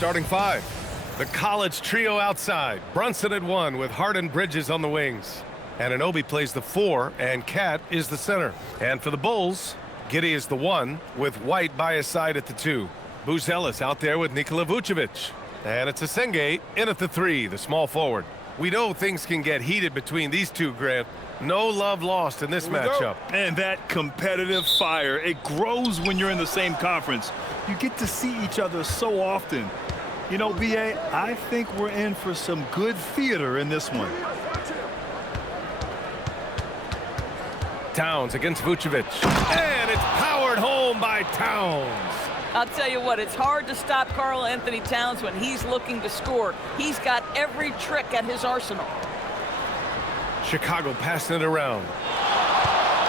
starting five. The college trio outside. Brunson at 1 with Hart and Bridges on the wings. Anunoby plays the 4, and Cat is the center. And for the Bulls, Giddey is the 1 with White by his side at the 2. Buzelis out there with Nikola Vucevic. And it's Asenge in at the 3, the small forward. We know things can get heated between these two, Grant. No love lost in this matchup. And that competitive fire, it grows when you're in the same conference. You get to see each other so often. You know, B.A., I think we're in for some good theater in this one. Towns against Vucevic. And it's powered home by Towns. I'll tell you what, it's hard to stop Karl Anthony Towns when he's looking to score. He's got every trick at his arsenal. Chicago passing it around.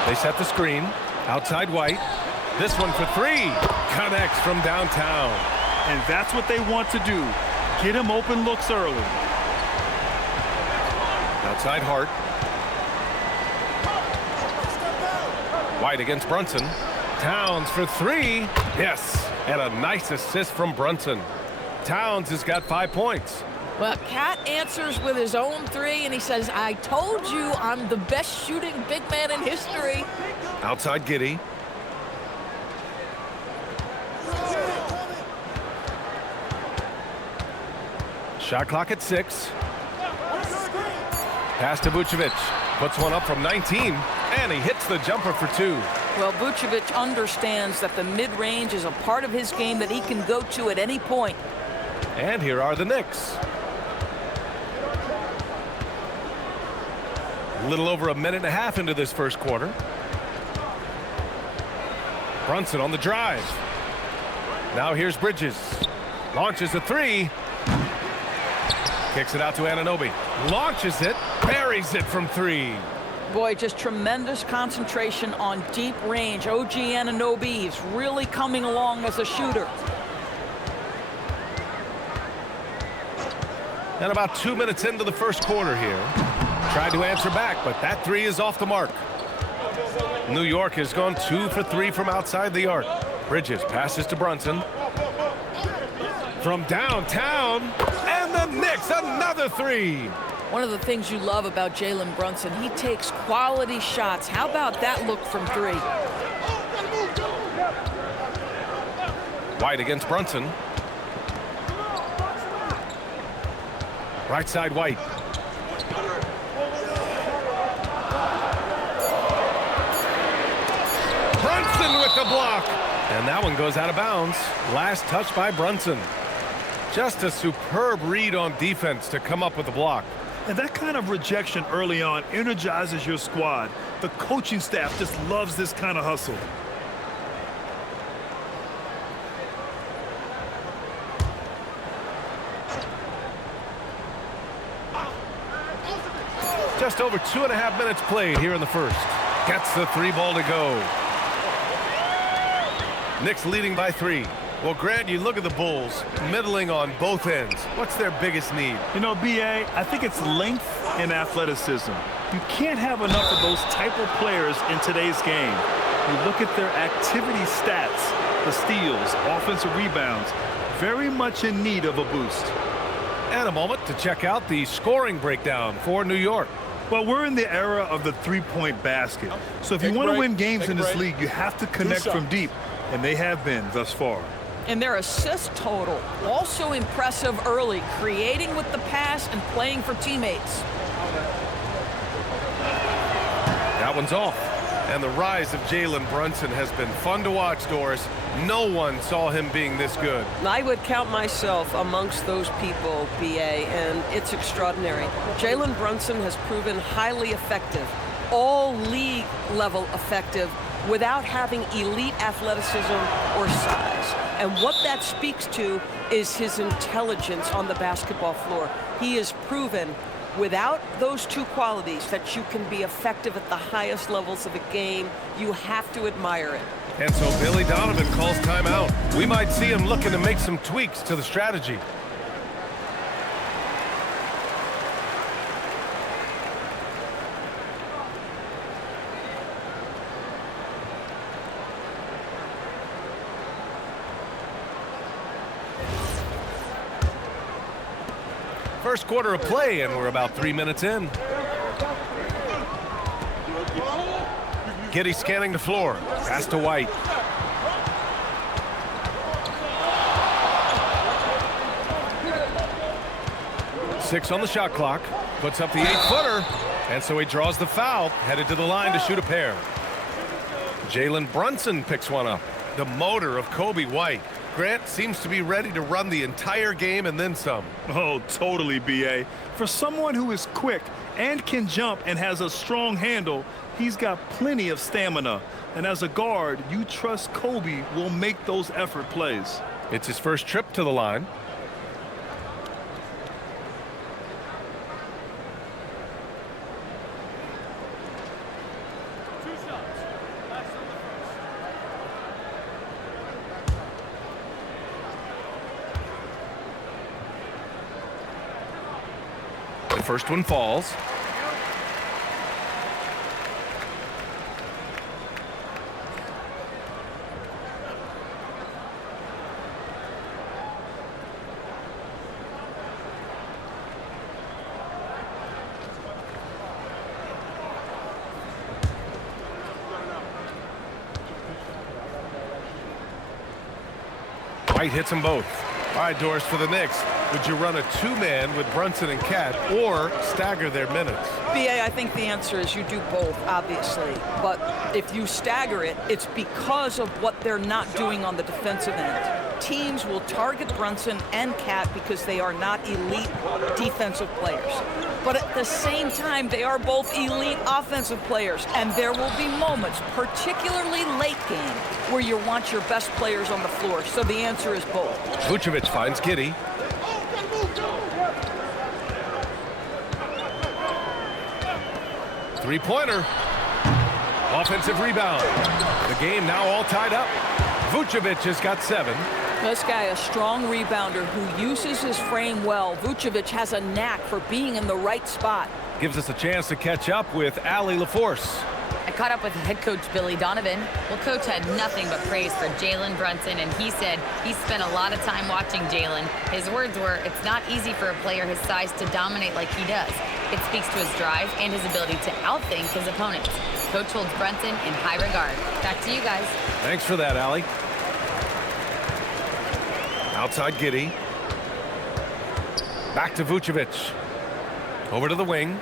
They set the screen. Outside White. This one for 3. Connects from downtown. And that's what they want to do. Get him open looks early. Outside Hart. White against Brunson. Towns for 3. Yes. And a nice assist from Brunson. Towns has got 5 points. Well, Cat answers with his own 3, and he says, I told you I'm the best shooting big man in history. Outside Giddey. Shot clock at 6. Pass to Vucevic. Puts one up from 19, and he hits the jumper for 2. Well, Vucevic understands that the mid-range is a part of his game that he can go to at any point. And here are the Knicks. A little over a minute and a half into this first quarter. Brunson on the drive. Now here's Bridges. Launches a 3. Kicks it out to Anunoby. Launches it. Buries it from 3. Boy, just tremendous concentration on deep range. OG Anunoby is really coming along as a shooter. And about 2 minutes into the first quarter here. Tried to answer back, but that 3 is off the mark. New York has gone 2 for 3 from outside the arc. Bridges passes to Brunson. From downtown, and the Knicks, another 3. One of the things you love about Jalen Brunson, he takes quality shots. How about that look from 3? White against Brunson. Right side White. Brunson with the block. And that one goes out of bounds. Last touch by Brunson. Just a superb read on defense to come up with the block. And that kind of rejection early on energizes your squad. The coaching staff just loves this kind of hustle. Just over 2.5 minutes played here in the first. Gets the 3 ball to go. Knicks leading by 3. Well, Grant, you look at the Bulls, middling on both ends. What's their biggest need? You know, B.A., I think it's length and athleticism. You can't have enough of those type of players in today's game. You look at their activity stats, the steals, offensive rebounds, very much in need of a boost. And a moment to check out the scoring breakdown for New York. Well, we're in the era of the three-point basket. So if you want to win games in this league, you have to connect from deep, and they have been thus far. And their assist total, also impressive early, creating with the pass and playing for teammates. That one's off. And the rise of Jalen Brunson has been fun to watch, Doris. No one saw him being this good. I would count myself amongst those people, B.A., and it's extraordinary. Jalen Brunson has proven highly effective, all league level effective, without having elite athleticism or size. And what that speaks to is his intelligence on the basketball floor. He has proven without those two qualities that you can be effective at the highest levels of the game. You have to admire it. And so Billy Donovan calls timeout. We might see him looking to make some tweaks to the strategy. First quarter of play, and we're about 3 minutes in. Giddey scanning the floor. Pass to White. Six on the shot clock. Puts up the 8-footer. And so he draws the foul. Headed to the line to shoot a pair. Jalen Brunson picks one up. The motor of Kobe White. Grant seems to be ready to run the entire game and then some. Oh, totally, B.A. For someone who is quick and can jump and has a strong handle, he's got plenty of stamina. And as a guard, you trust Kobe will make those effort plays. It's his first trip to the line. The first one falls. White hits them both. All right, Doris, for the Knicks, would you run a two-man with Brunson and Cat or stagger their minutes? BA, I think the answer is you do both, obviously. But if you stagger it, it's because of what they're not doing on the defensive end. Teams will target Brunson and Cat because they are not elite defensive players. But at the same time, they are both elite offensive players. And there will be moments, particularly late game, where you want your best players on the floor. So the answer is both. Vucevic finds Giddey. Three-pointer. Offensive rebound. The game now all tied up. Vucevic has got 7. This guy, a strong rebounder who uses his frame well. Vucevic has a knack for being in the right spot. Gives us a chance to catch up with Allie LaForce. I caught up with head coach Billy Donovan. Well, coach had nothing but praise for Jalen Brunson, and he said he spent a lot of time watching Jalen. His words were, it's not easy for a player his size to dominate like he does. It speaks to his drive and his ability to outthink his opponents. Coach holds Brunson in high regard. Back to you guys. Thanks for that, Allie. Outside Giddey. Back to Vucevic. Over to the wing.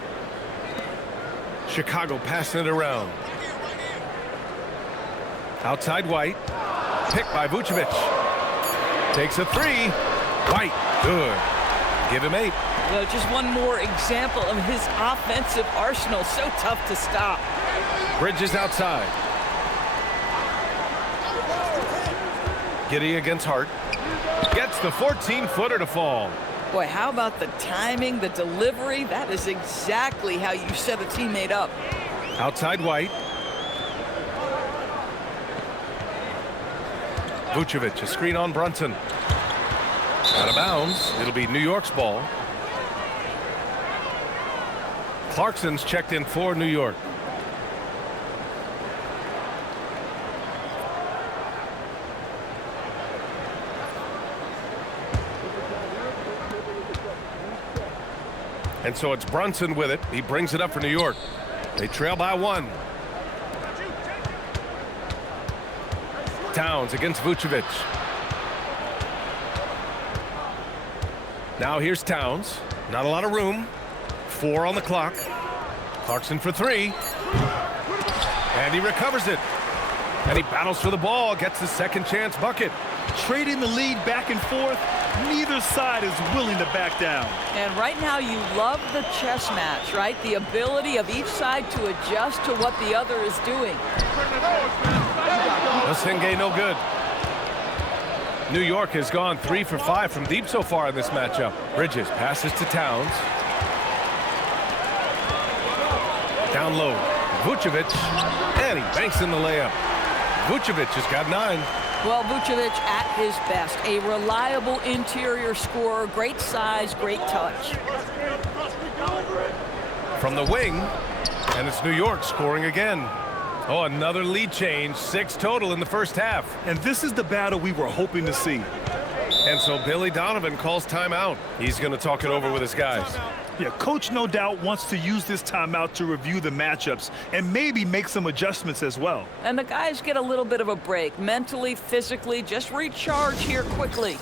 Chicago passing it around. Outside White. Picked by Vucevic. Takes a 3. White, good. Give him 8. Well, just one more example of his offensive arsenal. So tough to stop. Bridges outside. Giddey against Hart. Gets the 14-footer to fall. Boy, how about the timing, the delivery? That is exactly how you set a teammate up. Outside White. Vucevic, a screen on Brunson. Out of bounds. It'll be New York's ball. Clarkson's checked in for New York. And so it's Brunson with it. He brings it up for New York. They trail by 1. Towns against Vucevic. Now here's Towns. Not a lot of room. 4 on the clock. Clarkson for 3. And he recovers it. And he battles for the ball. Gets the second chance bucket. Trading the lead back and forth. Neither side is willing to back down. And right now you love the chess match, right? The ability of each side to adjust to what the other is doing. Osenge no good. New York has gone 3 for 5 from deep so far in this matchup. Bridges passes to Towns. Down low. Vucevic. And he banks in the layup. Vucevic has got 9. Well, Vucevic at his best. A reliable interior scorer. Great size, great touch. From the wing. And it's New York scoring again. Oh, another lead change. 6 total in the first half. And this is the battle we were hoping to see. And so Billy Donovan calls timeout. He's going to talk it over with his guys. Yeah, coach no doubt wants to use this timeout to review the matchups and maybe make some adjustments as well. And the guys get a little bit of a break. Mentally, physically, just recharge here quickly.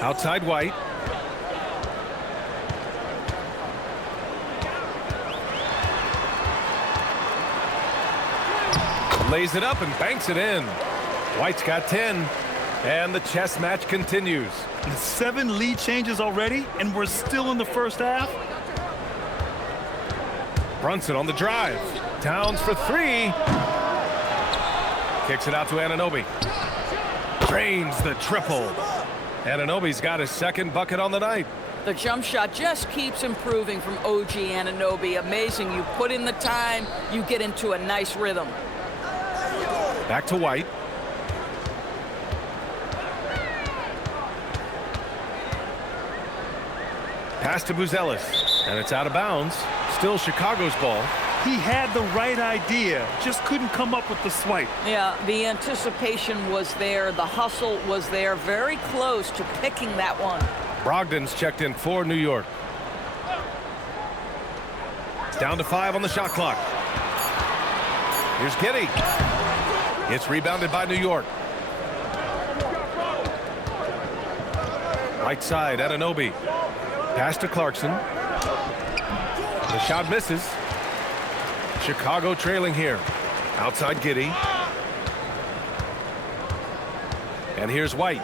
Outside White. Lays it up and banks it in. White's got 10. And the chess match continues. 7 lead changes already, and we're still in the first half. Brunson on the drive. Towns for 3. Kicks it out to Anunoby. Drains the triple. Anunoby's got his second bucket on the night. The jump shot just keeps improving from OG Anunoby. Amazing. You put in the time, you get into a nice rhythm. Back to White. Pass to Buzelis, and it's out of bounds. Still Chicago's ball. He had the right idea, just couldn't come up with the swipe. Yeah, the anticipation was there. The hustle was there. Very close to picking that one. Brogdon's checked in for New York. Down to 5 on the shot clock. Here's Giddey. It's rebounded by New York. Right side, Anunoby. Pass to Clarkson. The shot misses. Chicago trailing here. Outside Giddey. And here's White.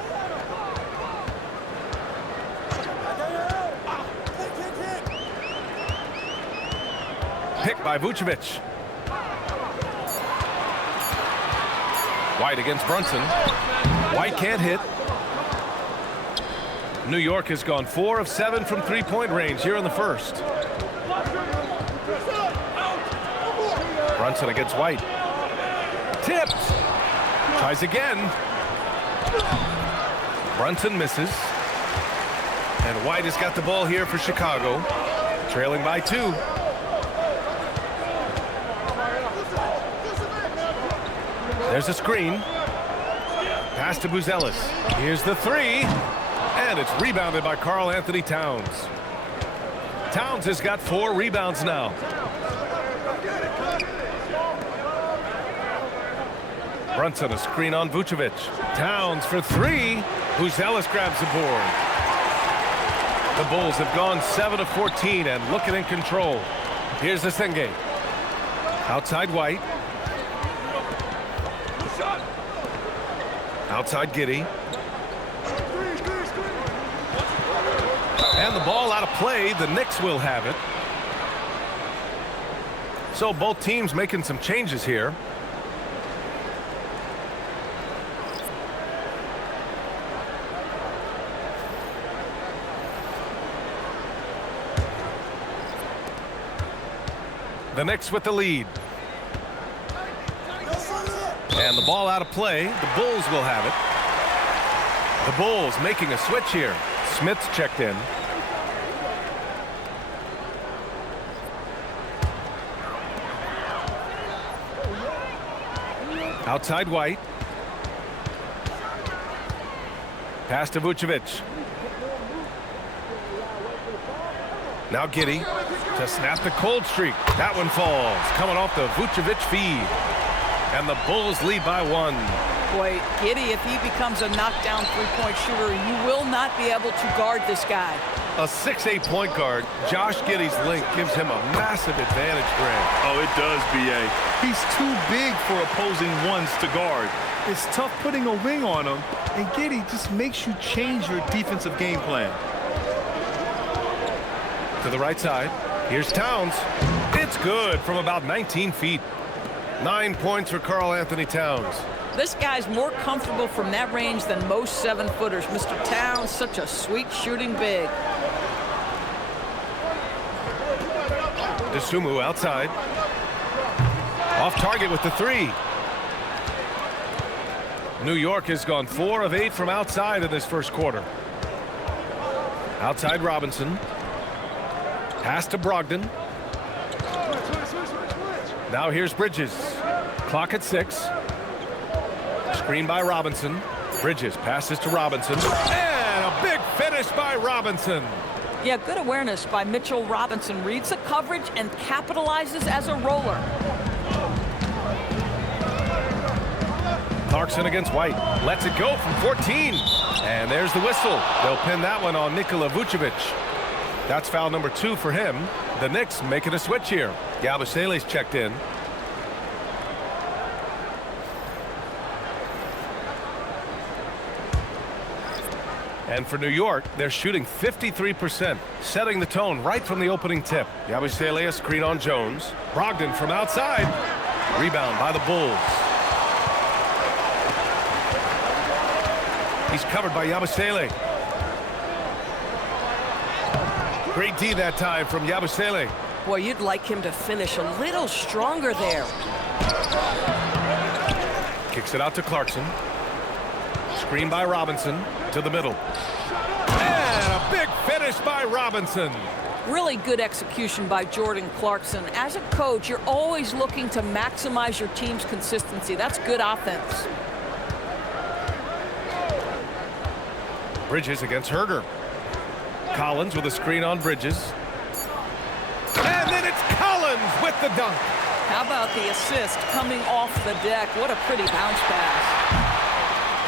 Picked by Vucevic. White against Brunson. White can't hit. New York has gone 4 of 7 from three-point range here in the first. Brunson against White. Tipped. Tries again. Brunson misses. And White has got the ball here for Chicago. Trailing by 2. There's a screen. Pass to Buzelis. Here's the 3. And it's rebounded by Karl Anthony Towns. Towns has got 4 rebounds now. Brunson, a screen on Vucevic. Towns for 3. Buzelis grabs the board. The Bulls have gone 7 of 14 and looking in control. Here's the Senge. Outside White. Outside Giddey. And the ball out of play. The Knicks will have it. So both teams making some changes here. The Knicks with the lead. And And the ball out of play. The Bulls will have it. The Bulls making a switch here. Smith's checked in. Outside White. Pass to Vucevic. Now Giddey to snap the cold streak. That one falls. Coming off the Vucevic feed. And the Bulls lead by 1. Boy, Giddey, if he becomes a knockdown three-point shooter, you will not be able to guard this guy. A 6'8" point guard, Josh Giddey's length gives him a massive advantage, Grant. Oh, it does, B.A. He's too big for opposing ones to guard. It's tough putting a wing on him, and Giddey just makes you change your defensive game plan. To the right side. Here's Towns. It's good from about 19 feet. 9 points for Karl Anthony Towns. This guy's more comfortable from that range than most 7-footers. Mr. Towns, such a sweet shooting big. DeSumo outside. Off target with the 3. New York has gone 4 of 8 from outside in this first quarter. Outside Robinson. Pass to Brogdon. Now here's Bridges. Clock at 6. Screen by Robinson. Bridges passes to Robinson. And a big finish by Robinson. Yeah, good awareness by Mitchell Robinson. Reads the coverage and capitalizes as a roller. Clarkson against White. Lets it go from 14. And there's the whistle. They'll pin that one on Nikola Vucevic. That's foul number 2 for him. The Knicks making a switch here. Yabusele's checked in. And for New York, they're shooting 53%, setting the tone right from the opening tip. Yabusele a screen on Jones. Brogdon from outside. Rebound by the Bulls. He's covered by Yabusele. Great D that time from Yabusele. Boy, you'd like him to finish a little stronger there. Kicks it out to Clarkson. Screen by Robinson to the middle. And a big finish by Robinson. Really good execution by Jordan Clarkson. As a coach, you're always looking to maximize your team's consistency. That's good offense. Bridges against Herder. Collins with a screen on Bridges. And then it's Collins with the dunk. How about the assist coming off the deck? What a pretty bounce pass.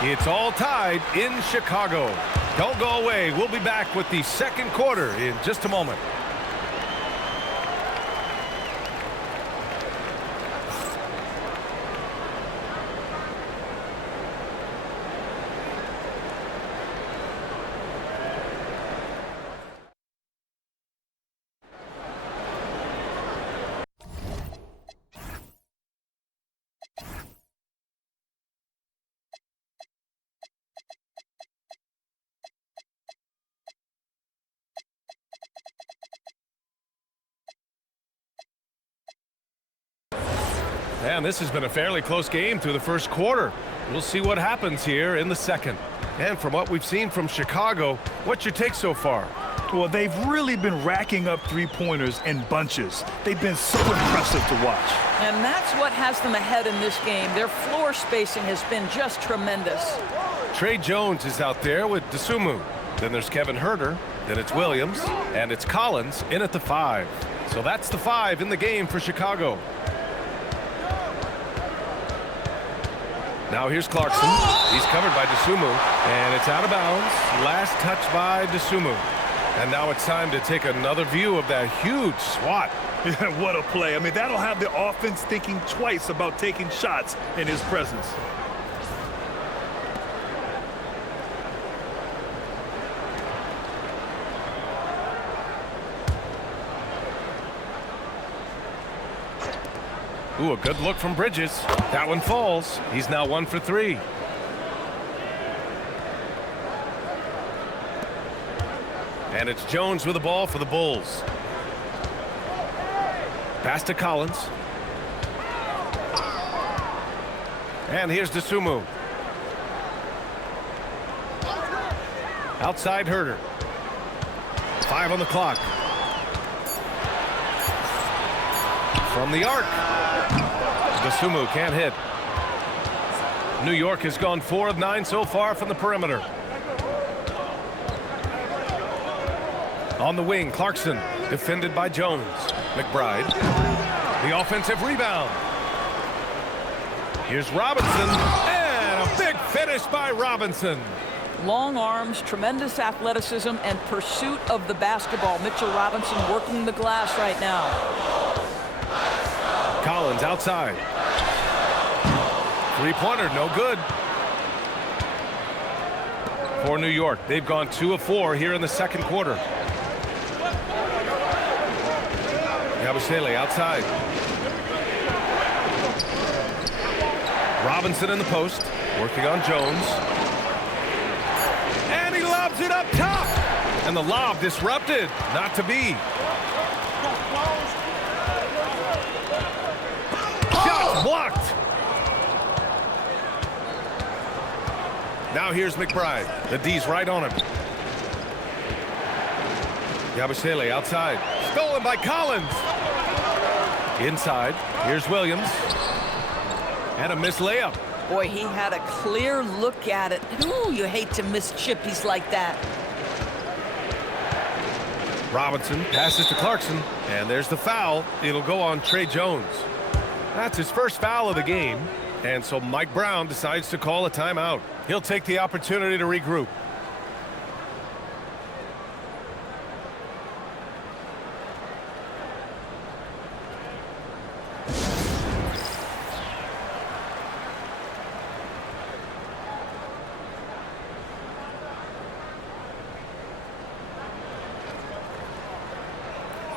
It's all tied in Chicago. Don't go away. We'll be back with the second quarter in just a moment. And this has been a fairly close game through the first quarter. We'll see what happens here in the second. And from what we've seen from Chicago, what's your take so far? Well, they've really been racking up three-pointers in bunches. They've been so impressive to watch. And that's what has them ahead in this game. Their floor spacing has been just tremendous. Trey Jones is out there with DeSumo. Then there's Kevin Herder. Then it's Williams. And it's Collins in at the 5. So that's the 5 in the game for Chicago. Now here's Clarkson. He's covered by DeSumo. And it's out of bounds. Last touch by DeSumo. And now it's time to take another view of that huge swat. What a play. I mean, that'll have the offense thinking twice about taking shots in his presence. Ooh, a good look from Bridges. That one falls. He's now 1 for 3. And it's Jones with the ball for the Bulls. Pass to Collins. And here's Dosumu. Outside Herter. 5 on the clock. From the arc. Dosumu can't hit. New York has gone 4 of 9 so far from the perimeter. On the wing, Clarkson, defended by Jones. McBride, the offensive rebound. Here's Robinson, and a big finish by Robinson. Long arms, tremendous athleticism, and pursuit of the basketball. Mitchell Robinson working the glass right now. Collins outside. Three-pointer, no good. For New York, they've gone 2 of 4 here in the second quarter. Yabusele outside. Robinson in the post, working on Jones. And he lobs it up top. And the lob disrupted, not to be. Shot blocked. Now here's McBride. The D's right on him. Yabusele outside. Stolen by Collins. Inside. Here's Williams. And a missed layup. Boy, he had a clear look at it. Ooh, you hate to miss chippies like that. Robinson passes to Clarkson. And there's the foul. It'll go on Trey Jones. That's his first foul of the game. And so Mike Brown decides to call a timeout. He'll take the opportunity to regroup.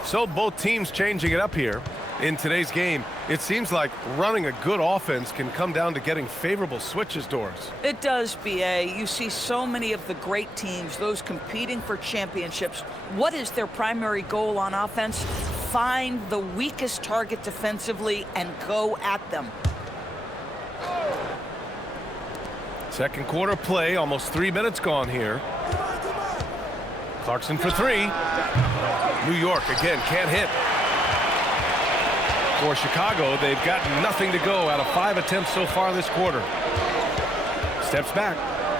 So both teams changing it up here. In today's game, it seems like running a good offense can come down to getting favorable switches, Doris. It does, BA. You see so many of the great teams, those competing for championships. What is their primary goal on offense? Find the weakest target defensively and go at them. Second quarter play, almost 3 minutes gone here. Clarkson for 3. New York again can't hit. For Chicago, they've got nothing to go out of 5 attempts so far this quarter. Steps back.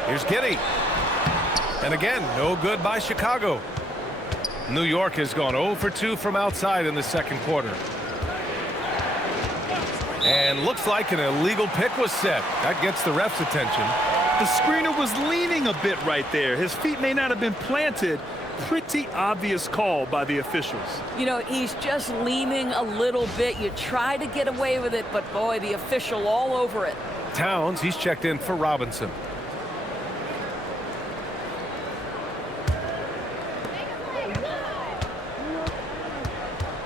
Here's Giddey. And again, no good by Chicago. New York has gone 0 for 2 from outside in the second quarter. And looks like an illegal pick was set. That gets the ref's attention. The screener was leaning a bit right there. His feet may not have been planted. Pretty obvious call by the officials. You know, he's just leaning a little bit. You try to get away with it, but boy, the official all over it. Towns, he's checked in for Robinson.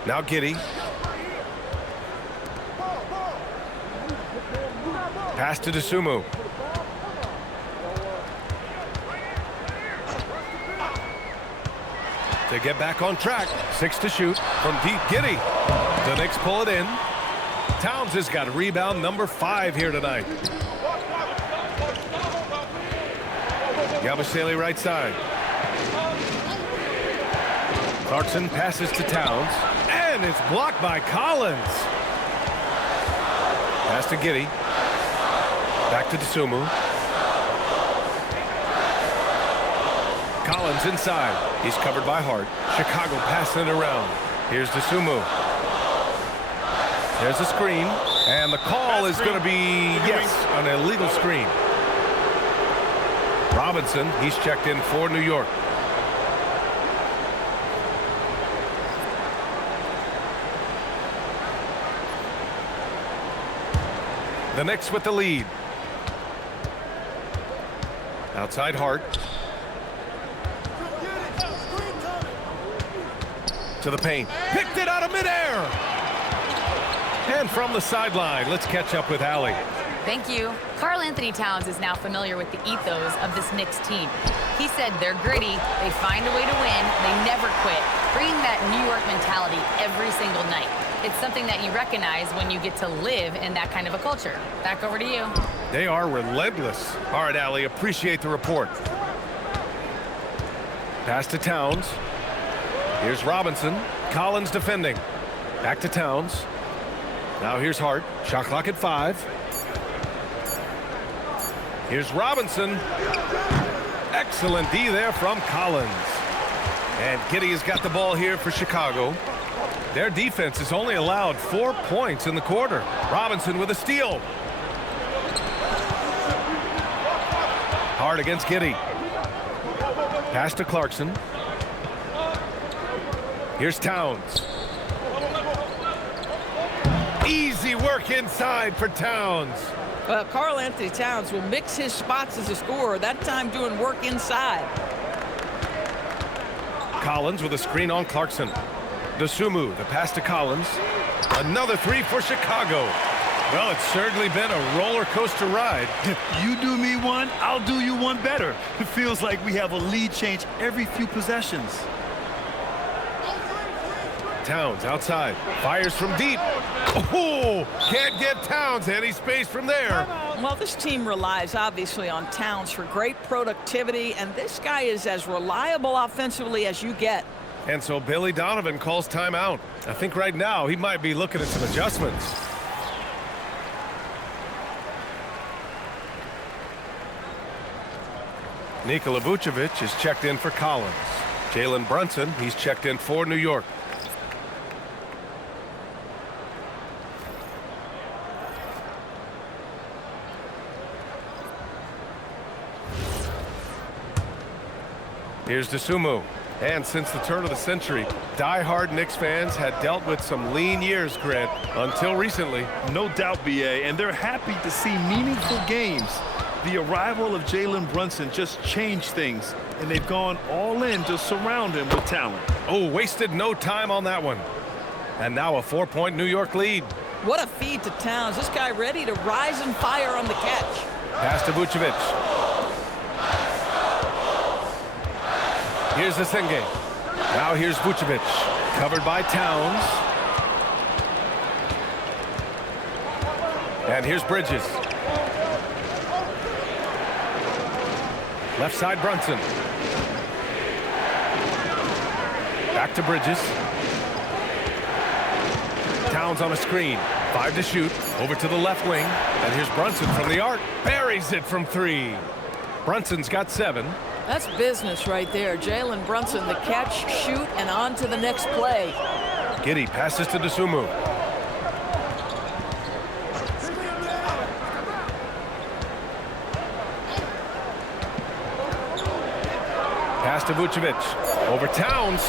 Now Giddey. Pass to Dosumu. To get back on track. 6 to shoot from deep. Giddey. The Knicks pull it in. Towns has got rebound number 5 here tonight. Yabusele right side. Clarkson passes to Towns. And it's blocked by Collins. Pass to Giddey. Back to Dosumu. Collins inside. He's covered by Hart. Chicago passing it around. Here's Dosumu. There's a screen. And the call is going to be, yes, an illegal screen. Robinson, he's checked in for New York. The Knicks with the lead. Outside Hart. To the paint. Picked it out of midair. And from the sideline, let's catch up with Allie. Thank you. Karl Anthony Towns is now familiar with the ethos of this Knicks team. He said they're gritty, they find a way to win, they never quit, bringing that New York mentality every single night. It's something that you recognize when you get to live in that kind of a culture. Back over to you. They are relentless. All right, Allie, appreciate the report. Pass to Towns. Here's Robinson. Collins defending. Back to Towns. Now here's Hart. Shot clock at 5. Here's Robinson. Excellent D there from Collins. And Giddey has got the ball here for Chicago. Their defense has only allowed 4 points in the quarter. Robinson with a steal. Hart against Giddey. Pass to Clarkson. Here's Towns. Easy work inside for Towns. Well, Karl Anthony Towns will mix his spots as a scorer, that time doing work inside. Collins with a screen on Clarkson. Dosunmu, the pass to Collins. Another 3 for Chicago. Well, it's certainly been a roller coaster ride. You do me one, I'll do you one better. It feels like we have a lead change every few possessions. Towns outside. Fires from deep. Oh, can't get Towns any space from there. Well, this team relies obviously on Towns for great productivity, and this guy is as reliable offensively as you get. And so Billy Donovan calls timeout. I think right now he might be looking at some adjustments. Nikola Vucevic is checked in for Collins. Jalen Brunson, he's checked in for New York. Here's Dosunmu. And since the turn of the century, die-hard Knicks fans had dealt with some lean years, Grant, until recently. No doubt, BA, and they're happy to see meaningful games. The arrival of Jalen Brunson just changed things, and they've gone all in to surround him with talent. Oh, wasted no time on that one. And now a 4-point New York lead. What a feed to Towns. This guy ready to rise and fire on the catch. Pass to Vucevic. Here's the Senge. Now here's Vucevic. Covered by Towns. And here's Bridges. Left side Brunson. Back to Bridges. Towns on a screen. 5 to shoot. Over to the left wing. And here's Brunson from the arc. Buries it from 3. Brunson's got 7. That's business right there. Jalen Brunson, the catch, shoot, and on to the next play. Giddey passes to Dosunmu. Pass to Vucevic. Over Towns.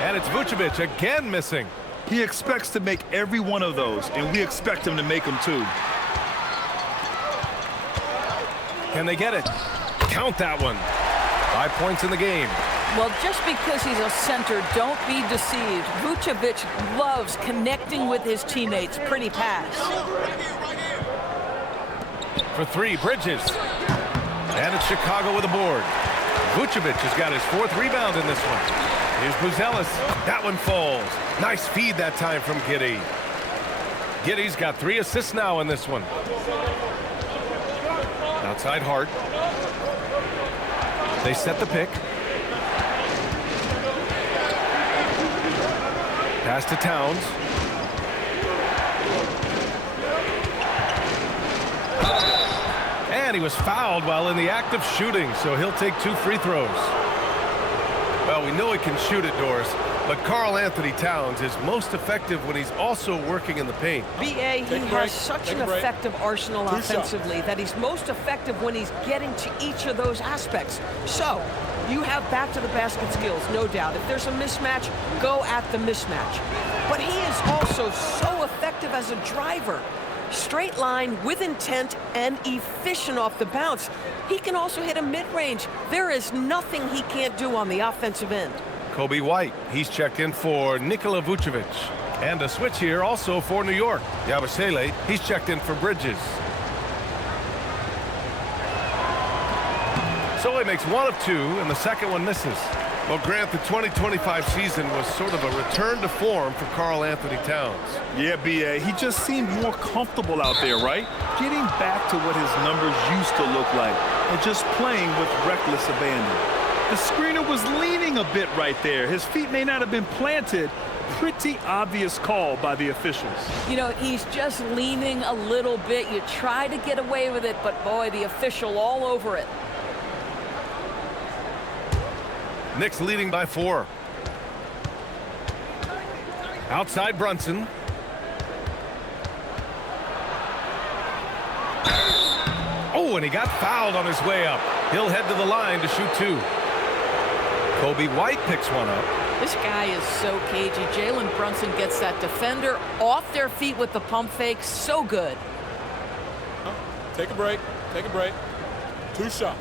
And it's Vucevic again missing. He expects to make every one of those, and we expect him to make them too. Can they get it? Count that one. 5 points in the game. Well, just because he's a center, don't be deceived. Vucevic loves connecting with his teammates. Pretty pass. For 3, Bridges. And it's Chicago with a board. Vucevic has got his 4th rebound in this one. Here's Buzelis. That one falls. Nice feed that time from Giddey. Giddey's got 3 assists now in this one. Outside Hart. They set the pick. Pass to Towns. And he was fouled while in the act of shooting, so he'll take 2 free throws. Well, we know he can shoot it, Doris, but Karl Anthony Towns is most effective when he's also working in the paint. B.A., he has such an effective arsenal offensively that he's most effective when he's getting to each of those aspects. So, you have back-to-the-basket skills, no doubt. If there's a mismatch, go at the mismatch. But he is also so effective as a driver. Straight line, with intent, and efficient off the bounce. He can also hit a mid-range. There is nothing he can't do on the offensive end. Kobe White, he's checked in for Nikola Vucevic. And a switch here also for New York. Yabusele, he's checked in for Bridges. So he makes 1 of 2, and the second one misses. Well, Grant, the 2025 season was sort of a return to form for Karl Anthony Towns. Yeah, B.A., he just seemed more comfortable out there, right? Getting back to what his numbers used to look like and just playing with reckless abandon. The screener was leaning a bit right there. His feet may not have been planted. Pretty obvious call by the officials. You know, he's just leaning a little bit. You try to get away with it, but boy, the official all over it. Knicks leading by 4. Outside Brunson. Oh, and he got fouled on his way up. He'll head to the line to shoot 2. Kobe White picks one up. This guy is so cagey. Jalen Brunson gets that defender off their feet with the pump fake. So good. Take a break. Take a break. 2 shots.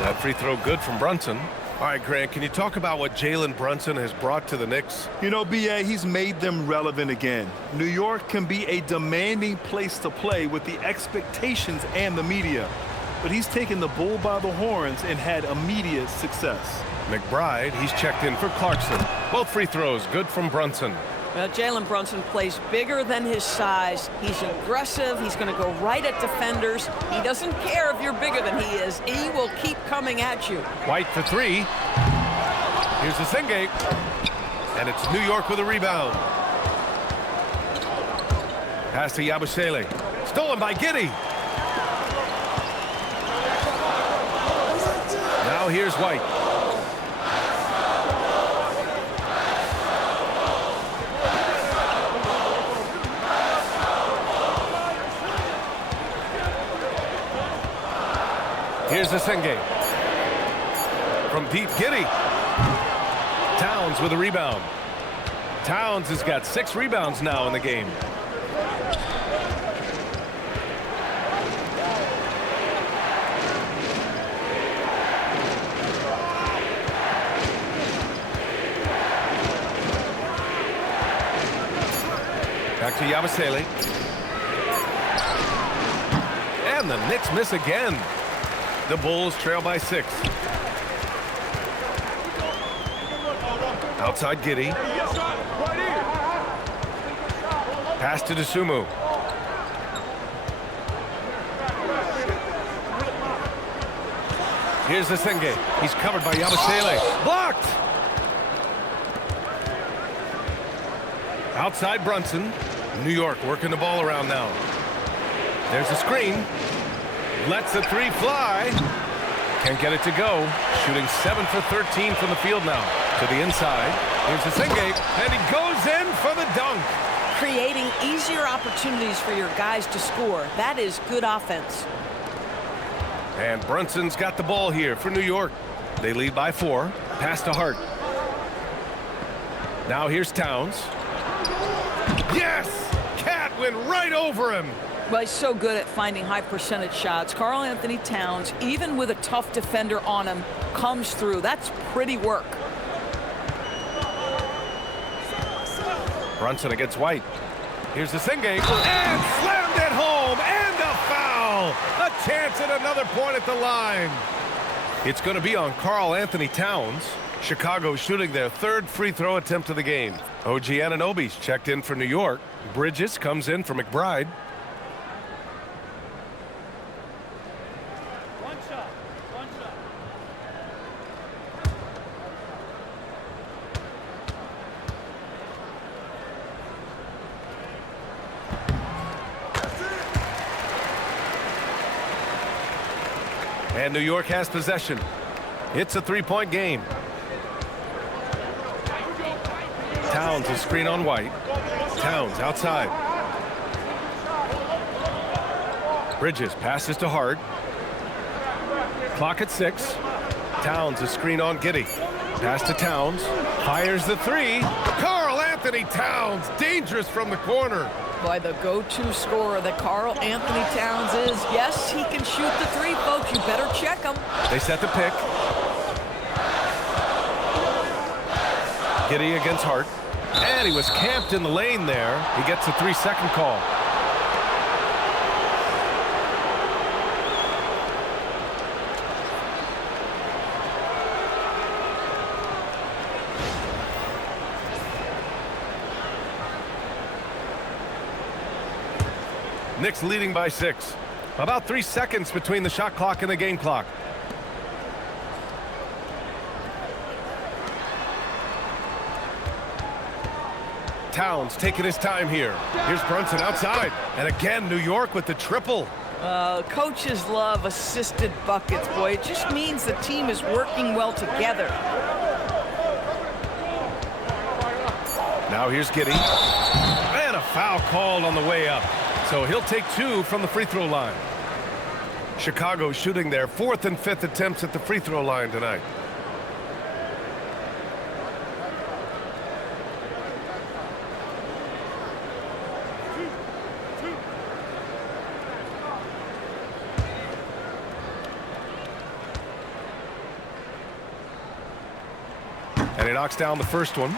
That free throw good from Brunson. All right, Grant, can you talk about what Jalen Brunson has brought to the Knicks? You know, B.A., he's made them relevant again. New York can be a demanding place to play with the expectations and the media. But he's taken the bull by the horns and had immediate success. McBride, he's checked in for Clarkson. Both free throws good from Brunson. Well, Jalen Brunson plays bigger than his size. He's aggressive. He's going to go right at defenders. He doesn't care if you're bigger than he is. He will keep coming at you. White for 3. Here's the Singate. And it's New York with a rebound. Pass to Yabusele. Stolen by Giddey. Now here's White. Here's the Sengate. From deep, Giddey. Towns with a rebound. Towns has got 6 rebounds now in the game. Back to Yabusele. And the Knicks miss again. The Bulls trail by 6. Outside Giddey. Pass to Dosunmu. Here's the Sengate. He's covered by Yabusele. Blocked! Outside Brunson. New York working the ball around now. There's a screen. Lets the 3 fly. Can't get it to go. Shooting 7 for 13 from the field now. To the inside. Here's the Sengate. And he goes in for the dunk. Creating easier opportunities for your guys to score. That is good offense. And Brunson's got the ball here for New York. They lead by 4. Pass to Hart. Now here's Towns. Yes! Cat went right over him. Well, he's so good at finding high percentage shots. Karl Anthony Towns, even with a tough defender on him, comes through. That's pretty work. Brunson against White. Here's the Sengate. And slammed it home. And a foul. A chance at another point at the line. It's going to be on Karl Anthony Towns. Chicago shooting their 3rd free throw attempt of the game. OG Anunoby's checked in for New York. Bridges comes in for McBride. And New York has possession. It's a 3-point game. Towns a screen on White. Towns outside. Bridges passes to Hart. Clock at 6. Towns a screen on Giddey. Pass to Towns. Fires the 3. Karl Anthony Towns, dangerous from the corner. Boy, the go-to scorer that Karl Anthony Towns is. Yes, he can shoot the 3, folks. You better check him. They set the pick. Giddey against Hart. And he was camped in the lane there. He gets a 3-second call. Knicks leading by 6. About 3 seconds between the shot clock and the game clock. Towns taking his time here. Here's Brunson outside. And again, New York with the triple. Coaches love assisted buckets, boy. It just means the team is working well together. Now here's Giddey. And a foul called on the way up. So he'll take 2 from the free throw line. Chicago shooting their 4th and 5th attempts at the free throw line tonight. And he knocks down the first one.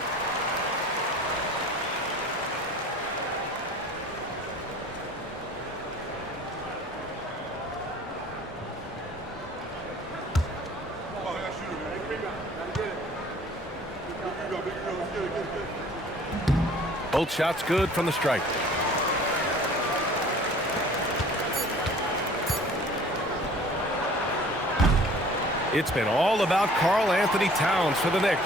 Both shots good from the stripe. It's been all about Karl Anthony Towns for the Knicks.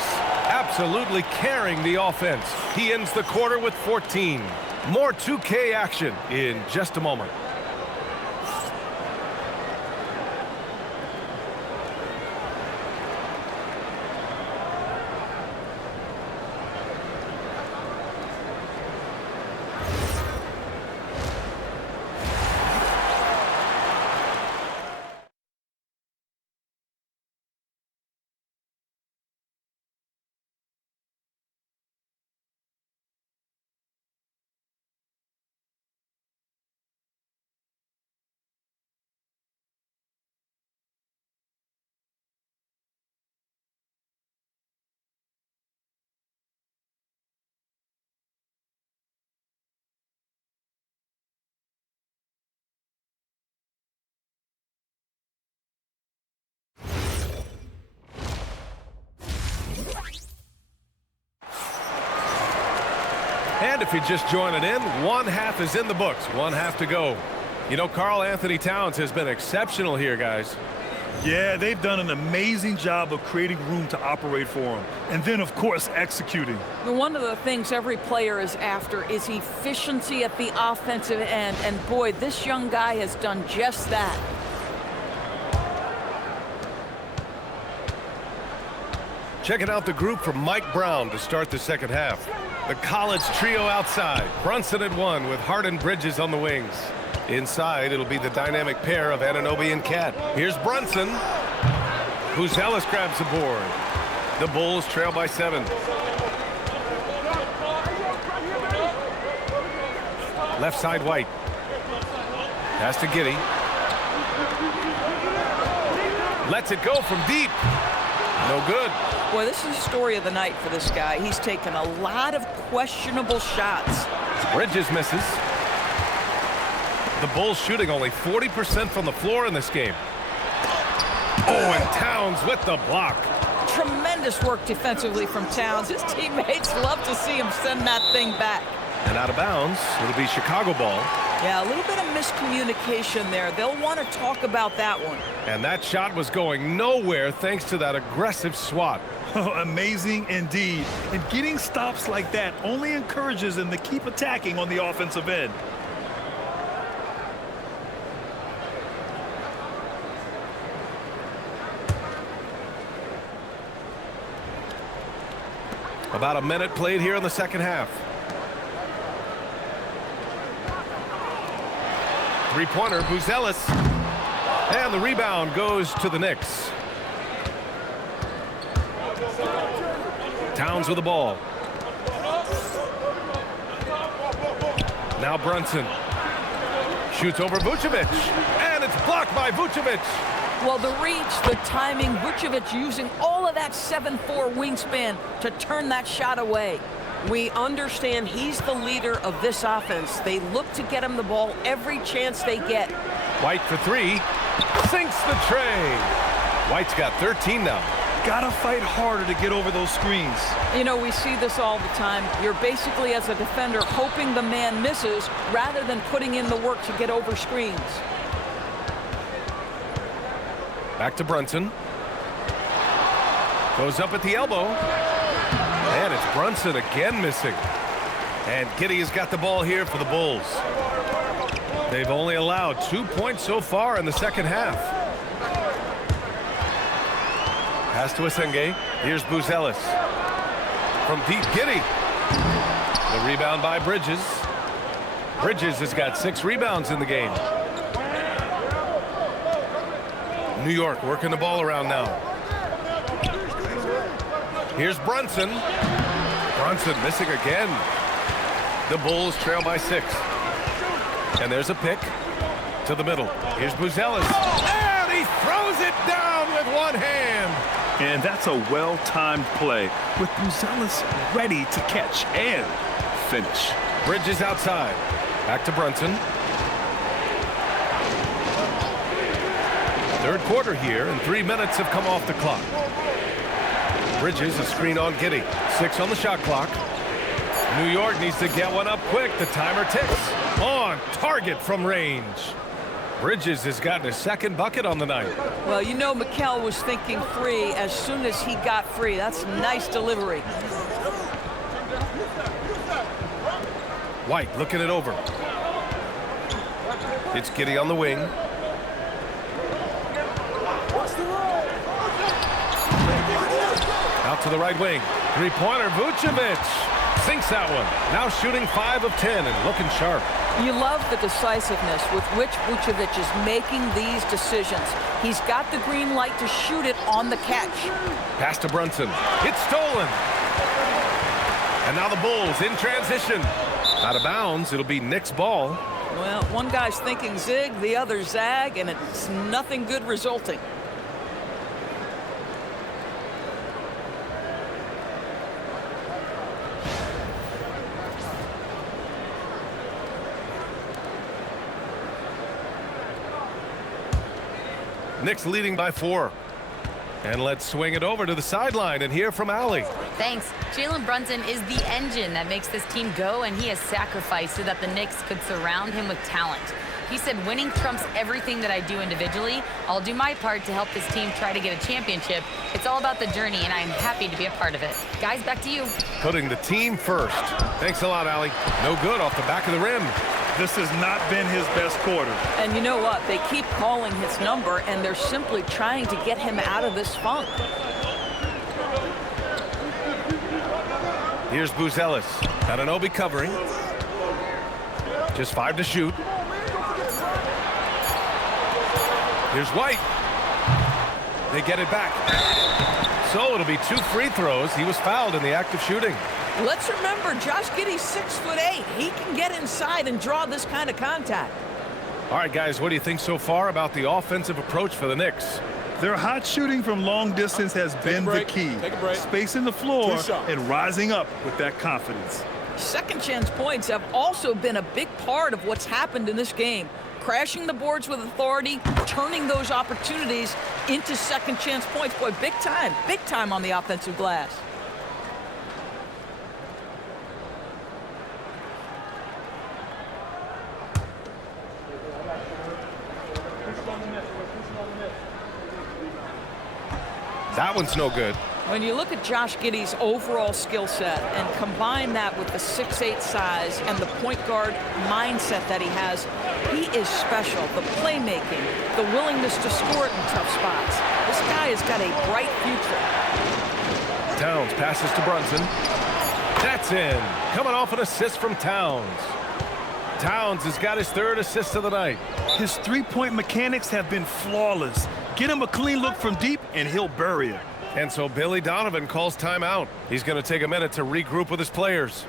Absolutely carrying the offense. He ends the quarter with 14. More 2K action in just a moment. And if you're just joining in, 1 half is in the books, 1 half to go. You know, Karl Anthony Towns has been exceptional here, guys. Yeah, they've done an amazing job of creating room to operate for him. And then, of course, executing. One of the things every player is after is efficiency at the offensive end. And boy, this young guy has done just that. Checking out the group from Mike Brown to start the second half. The college trio outside. Brunson at 1 with Hart and Bridges on the wings. Inside, it'll be the dynamic pair of Anunoby and Cat. Here's Brunson. Ellis grabs the board. The Bulls trail by 7. Left side, White. Pass to Giddey. Lets it go from deep. No good. Boy, this is the story of the night for this guy. He's taken a lot of questionable shots. Bridges misses. The Bulls shooting only 40% from the floor in this game. Oh, and Towns with the block. Tremendous work defensively from Towns. His teammates love to see him send that thing back. And out of bounds, it'll be Chicago ball. Yeah, a little bit of miscommunication there. They'll want to talk about that one. And that shot was going nowhere thanks to that aggressive swat. Amazing indeed. And getting stops like that only encourages them to keep attacking on the offensive end. About a minute played here in the second half. Three-pointer, Ellis. And the rebound goes to the Knicks. Towns with the ball. Now Brunson. Shoots over Vucevic. And it's blocked by Vucevic. Well, the reach, the timing, Vucevic using all of that 7'4" wingspan to turn that shot away. We understand he's the leader of this offense. They look to get him the ball every chance they get. White for three. Sinks the tray. White's got 13 now. Gotta fight harder to get over those screens. You know, we see this all the time. You're basically, as a defender, hoping the man misses rather than putting in the work to get over screens. Back to Brunson. Goes up at the elbow. And it's Brunson again missing. And Giddey has got the ball here for the Bulls. They've only allowed 2 points so far in the second half. Pass to Asenge. Here's Buzelis. From deep, Giddey. The rebound by Bridges. Bridges has got 6 rebounds in the game. New York working the ball around now. Here's Brunson. Brunson missing again. The Bulls trail by 6. And there's a pick to the middle. Here's Buzelis. And he throws it down with one hand. And that's a well-timed play with Buzelis ready to catch and finish. Bridges outside. Back to Brunson. Third quarter here, and 3 minutes have come off the clock. Bridges, a screen on Giddey. 6 on the shot clock. New York needs to get one up quick. The timer ticks. On target from range. Bridges has gotten his second bucket on the night. Well, you know, Mikal was thinking 3 as soon as he got free. That's nice delivery. White looking it over. It's Giddey on the wing. Out to the right wing. Three-pointer, Vucevic. Sinks that one. Now shooting 5 of 10 and looking sharp. You love the decisiveness with which Vucevic is making these decisions. He's got the green light to shoot it on the catch. Pass to Brunson. It's stolen. And now the Bulls in transition. Out of bounds. It'll be Knicks ball. Well, one guy's thinking zig, the other zag, and it's nothing good resulting. Knicks leading by 4. And let's swing it over to the sideline and hear from Allie. Thanks. Jalen Brunson is the engine that makes this team go, and he has sacrificed so that the Knicks could surround him with talent. He said, winning trumps everything that I do individually. I'll do my part to help this team try to get a championship. It's all about the journey, and I am happy to be a part of it. Guys, back to you. Putting the team first. Thanks a lot, Allie. No good off the back of the rim. This has not been his best quarter. And you know what? They keep calling his number, and they're simply trying to get him out of this funk. Here's Buzelis. Anunoby covering. Just 5 to shoot. Here's White. They get it back. So it'll be 2 free throws. He was fouled in the act of shooting. Let's remember, Josh Giddey's 6'8". He can get inside and draw this kind of contact. All right, guys, what do you think so far about the offensive approach for the Knicks? Their hot shooting from long distance has been the key. Spacing the floor and rising up with that confidence. Second chance points have also been a big part of what's happened in this game. Crashing the boards with authority, turning those opportunities into second chance points. Boy, big time on the offensive glass. That one's no good. When you look at Josh Giddey's overall skill set and combine that with the 6'8" size and the point guard mindset that he has, he is special. The playmaking, the willingness to score it in tough spots. This guy has got a bright future. Towns passes to Brunson. That's in. Coming off an assist from Towns. Towns has got his 3rd assist of the night. His three-point mechanics have been flawless. Get him a clean look from deep, and he'll bury it. And so Billy Donovan calls timeout. He's going to take a minute to regroup with his players.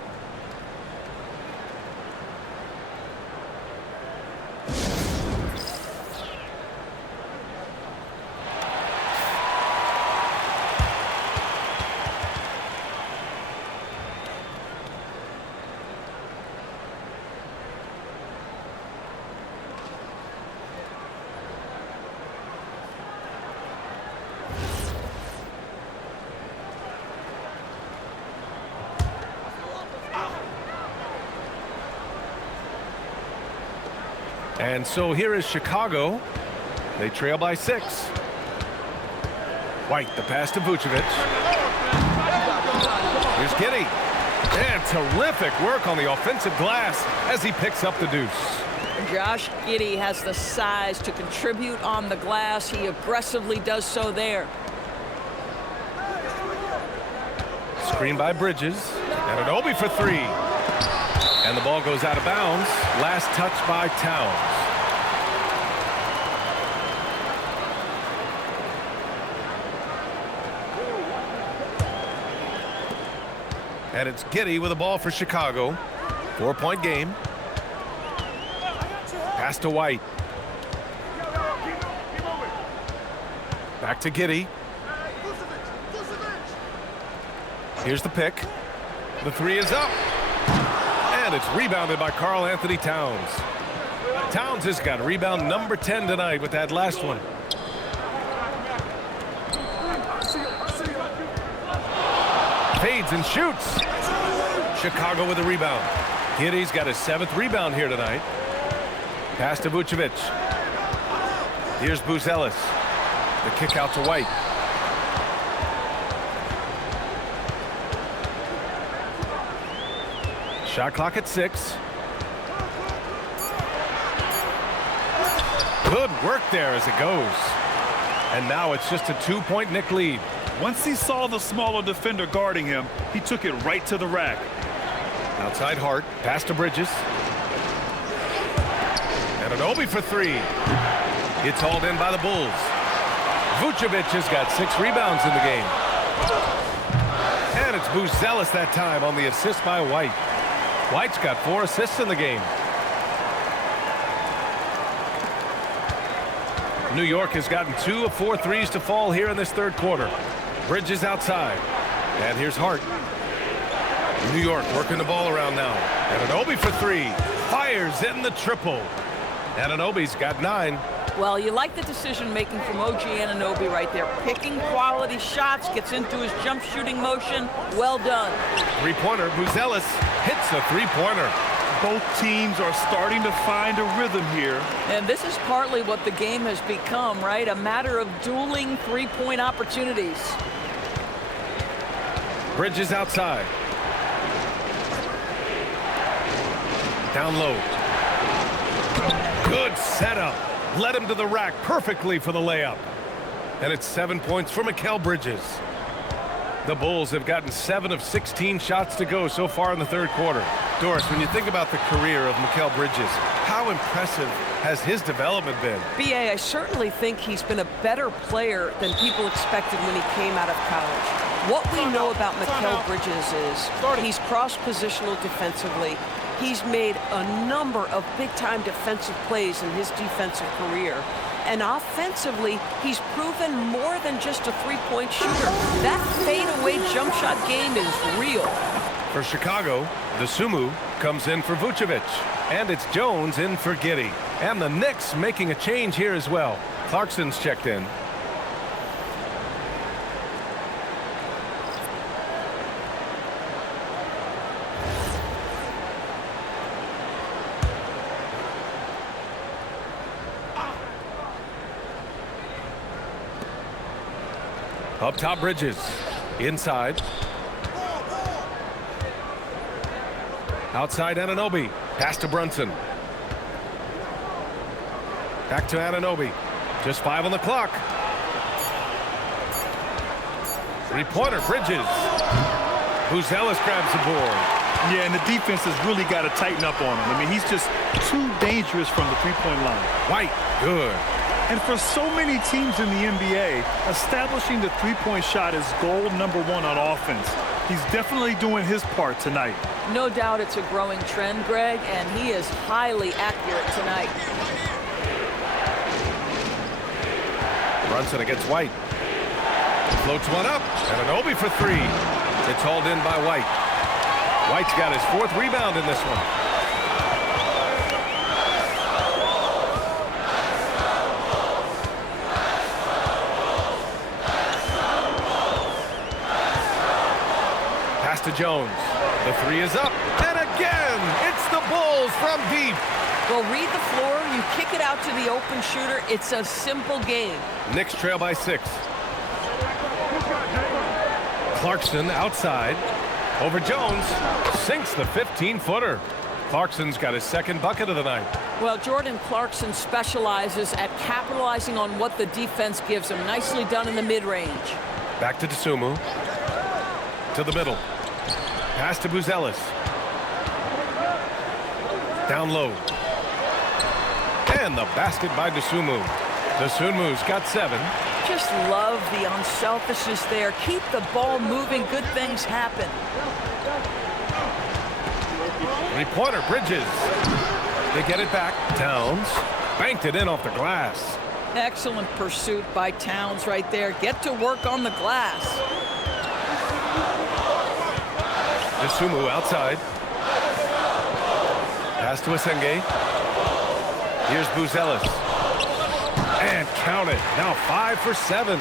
And so here is Chicago. They trail by 6. White, the pass to Vucevic. Here's Giddey. And terrific work on the offensive glass as he picks up the deuce. Josh Giddey has the size to contribute on the glass. He aggressively does so there. Screen by Bridges. And an Obi for 3. And the ball goes out of bounds. Last touch by Towns. And it's Giddey with the ball for Chicago. 4-point game. Pass to White. Back to Giddey. Here's the pick. The 3 is up. And it's rebounded by Karl Anthony Towns. Towns has got rebound number 10 tonight with that last one. Fades and shoots. Chicago with a rebound. Giddey's got his 7th rebound here tonight. Pass to Vucevic. Here's Buzelis. The kick out to White. Shot clock at 6. Good work there as it goes. And now it's just a 2-point Knick lead. Once he saw the smaller defender guarding him, he took it right to the rack. Outside Hart. Pass to Bridges. And an Obi for 3. It's hauled in by the Bulls. Vucevic has got 6 rebounds in the game. And it's Buzelis that time on the assist by White. White's got 4 assists in the game. New York has gotten 2 of 4 threes to fall here in this third quarter. Bridges outside. And here's Hart. New York working the ball around now. And Anunoby for 3. Fires in the triple. And Anunoby's got 9. Well, you like the decision-making from OG Anunoby right there. Picking quality shots, gets into his jump shooting motion. Well done. Three-pointer. Buzelis hits a three-pointer. Both teams are starting to find a rhythm here. And this is partly what the game has become, right? A matter of dueling three-point opportunities. Bridges outside. Down low. Good setup. Led him to the rack perfectly for the layup. And it's 7 points for Mikal Bridges. The Bulls have gotten 7 of 16 shots to go so far in the third quarter. Doris, when you think about the career of Mikal Bridges, how impressive has his development been? B.A., I certainly think he's been a better player than people expected when he came out of college. What we know about Mikal Bridges is he's cross-positional defensively. He's made a number of big-time defensive plays in his defensive career. And offensively, he's proven more than just a three-point shooter. That fadeaway jump shot game is real. For Chicago, the Sumu comes in for Vucevic. And it's Jones in for Giddey. And the Knicks making a change here as well. Clarkson's checked in. Up top, Bridges. Inside. Outside, Anunoby. Pass to Brunson. Back to Anunoby. Just 5 on the clock. Three-pointer, Bridges. Buzelis grabs the board. Yeah, and the defense has really got to tighten up on him. I mean, he's just too dangerous from the three-point line. White, good. And for so many teams in the NBA, establishing the three-point shot is goal number 1 on offense. He's definitely doing his part tonight. No doubt it's a growing trend, Greg, and he is highly accurate tonight. Brunson against White. Floats one up, and Anunoby for 3. It's hauled in by White. White's got his 4th rebound in this one. To Jones. The 3 is up, and again, it's the Bulls from deep. Well, read the floor. You kick it out to the open shooter. It's a simple game. Knicks trail by 6. Clarkson outside. Over Jones. Sinks the 15-footer. Clarkson's got his second bucket of the night. Well, Jordan Clarkson specializes at capitalizing on what the defense gives him. Nicely done in the mid-range. Back to Dosunmu. To the middle. Pass to Buzelis. Down low. And the basket by Dosunmu. Dosunmu's got 7. Just love the unselfishness there. Keep the ball moving. Good things happen. Three-pointer, Bridges. They get it back. Towns banked it in off the glass. Excellent pursuit by Towns right there. Get to work on the glass. Dosunmu outside. Pass to Asenge. Here's Buzelis. And count it. Now 5 for 7.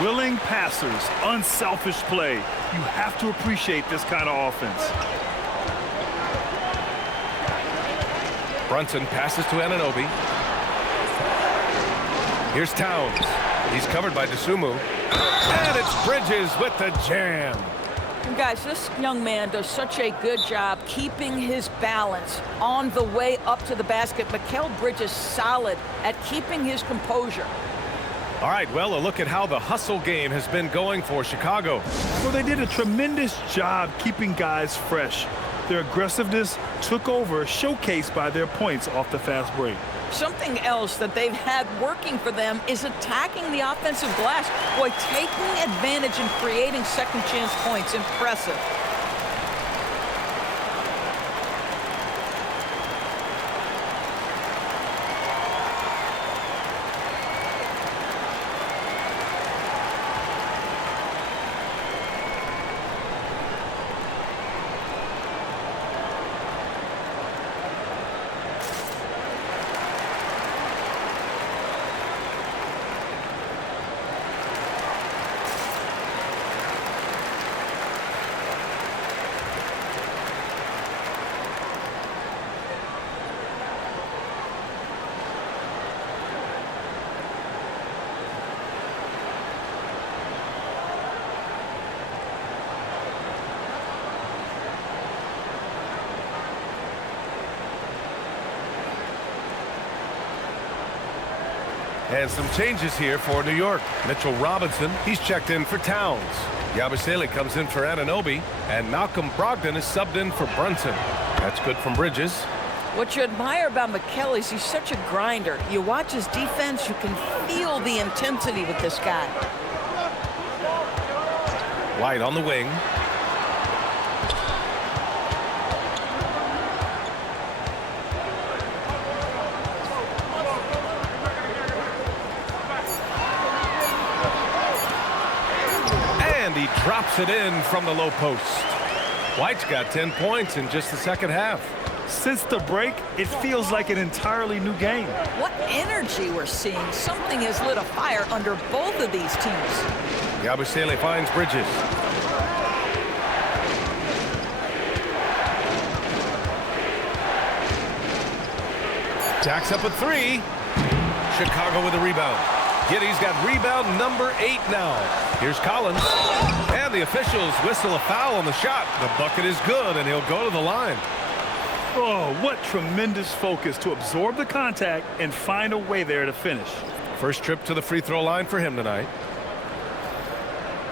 Willing passers, unselfish play. You have to appreciate this kind of offense. Brunson passes to Anunoby. Here's Towns. He's covered by Dosunmu. And it's Bridges with the jam. And guys, this young man does such a good job keeping his balance on the way up to the basket. Mikal Bridges solid at keeping his composure. All right, well, a look at how the hustle game has been going for Chicago. Well, they did a tremendous job keeping guys fresh. Their aggressiveness took over, showcased by their points off the fast break. Something else that they've had working for them is attacking the offensive glass. Boy, taking advantage and creating second chance points. Impressive. And some changes here for New York. Mitchell Robinson, he's checked in for Towns. Yabusele comes in for Anunoby. And Malcolm Brogdon is subbed in for Brunson. That's good from Bridges. What you admire about Mikal is he's such a grinder. You watch his defense, you can feel the intensity with this guy. White on the wing. And he drops it in from the low post. White's got 10 points in just the second half. Since the break, it feels like an entirely new game. What energy we're seeing. Something has lit a fire under both of these teams. Yabusele finds Bridges. Jacks up a 3. Chicago with a rebound. Giddey's got rebound number 8 now. Here's Collins. And the officials whistle a foul on the shot. The bucket is good, and he'll go to the line. Oh, what tremendous focus to absorb the contact and find a way there to finish. First trip to the free throw line for him tonight.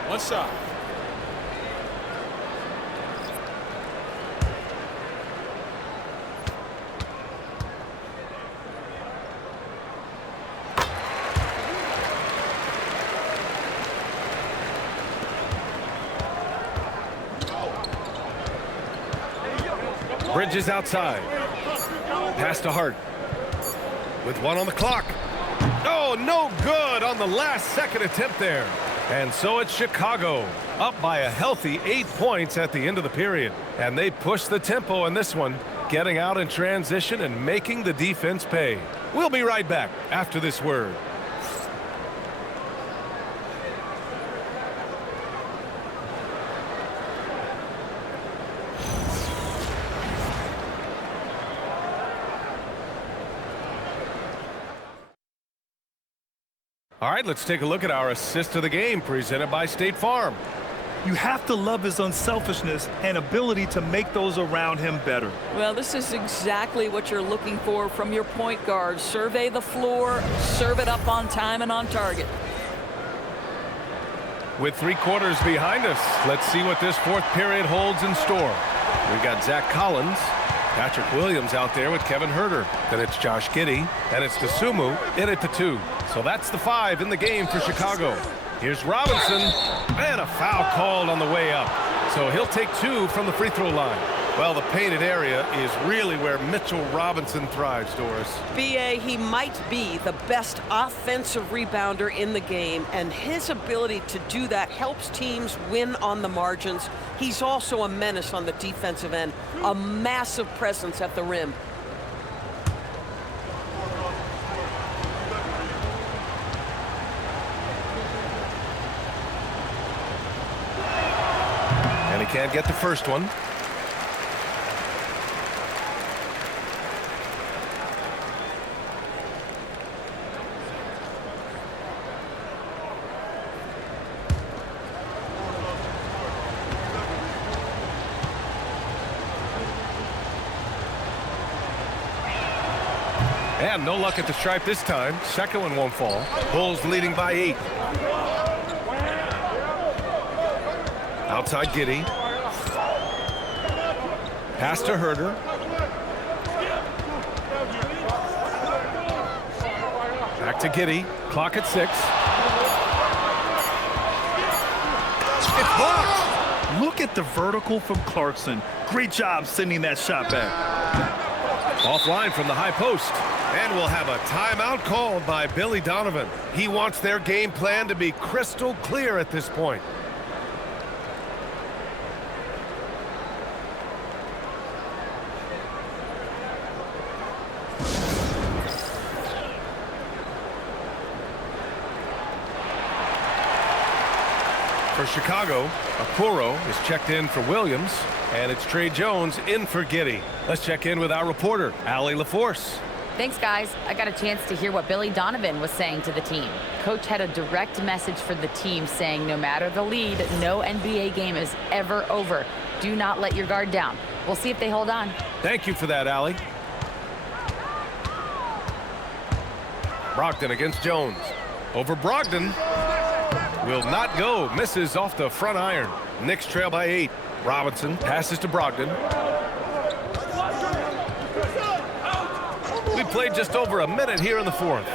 One shot. Bridges outside. Pass to Hart. With 1 on the clock. Oh, no good on the last second attempt there. And so it's Chicago up by a healthy 8 points at the end of the period. And they push the tempo in this one, getting out in transition and making the defense pay. We'll be right back after this word. All right, let's take a look at our assist of the game presented by State Farm. You have to love his unselfishness and ability to make those around him better. Well, this is exactly what you're looking for from your point guard. Survey the floor, serve it up on time and on target. With 3 quarters behind us, let's see what this 4th period holds in store. We've got Zach Collins, Patrick Williams out there with Kevin Huerter. Then it's Josh Giddey, and it's Dosunmu in at the 2. So that's the 5 in the game for Chicago. Here's Robinson, and a foul called on the way up. So he'll take 2 from the free throw line. Well, the painted area is really where Mitchell Robinson thrives, Doris. B.A., he might be the best offensive rebounder in the game, and his ability to do that helps teams win on the margins. He's also a menace on the defensive end, a massive presence at the rim. And he can't get the first one. And no luck at the stripe this time. Second one won't fall. Bulls leading by 8. Outside Giddey. Pass to Huerter. Back to Giddey. Clock at 6. It's blocked. Look at the vertical from Clarkson. Great job sending that shot back. Offline from the high post. And we'll have a timeout called by Billy Donovan. He wants their game plan to be crystal clear at this point. For Chicago, Okoro is checked in for Williams, and it's Trey Jones in for Giddey. Let's check in with our reporter, Allie LaForce. Thanks, guys. I got a chance to hear what Billy Donovan was saying to the team. Coach had a direct message for the team saying no matter the lead, no NBA game is ever over. Do not let your guard down. We'll see if they hold on. Thank you for that, Allie. Brogdon against Jones. Over Brogdon. Will not go. Misses off the front iron. Knicks trail by 8. Robinson passes to Brogdon. We played just over a minute here in the 4th.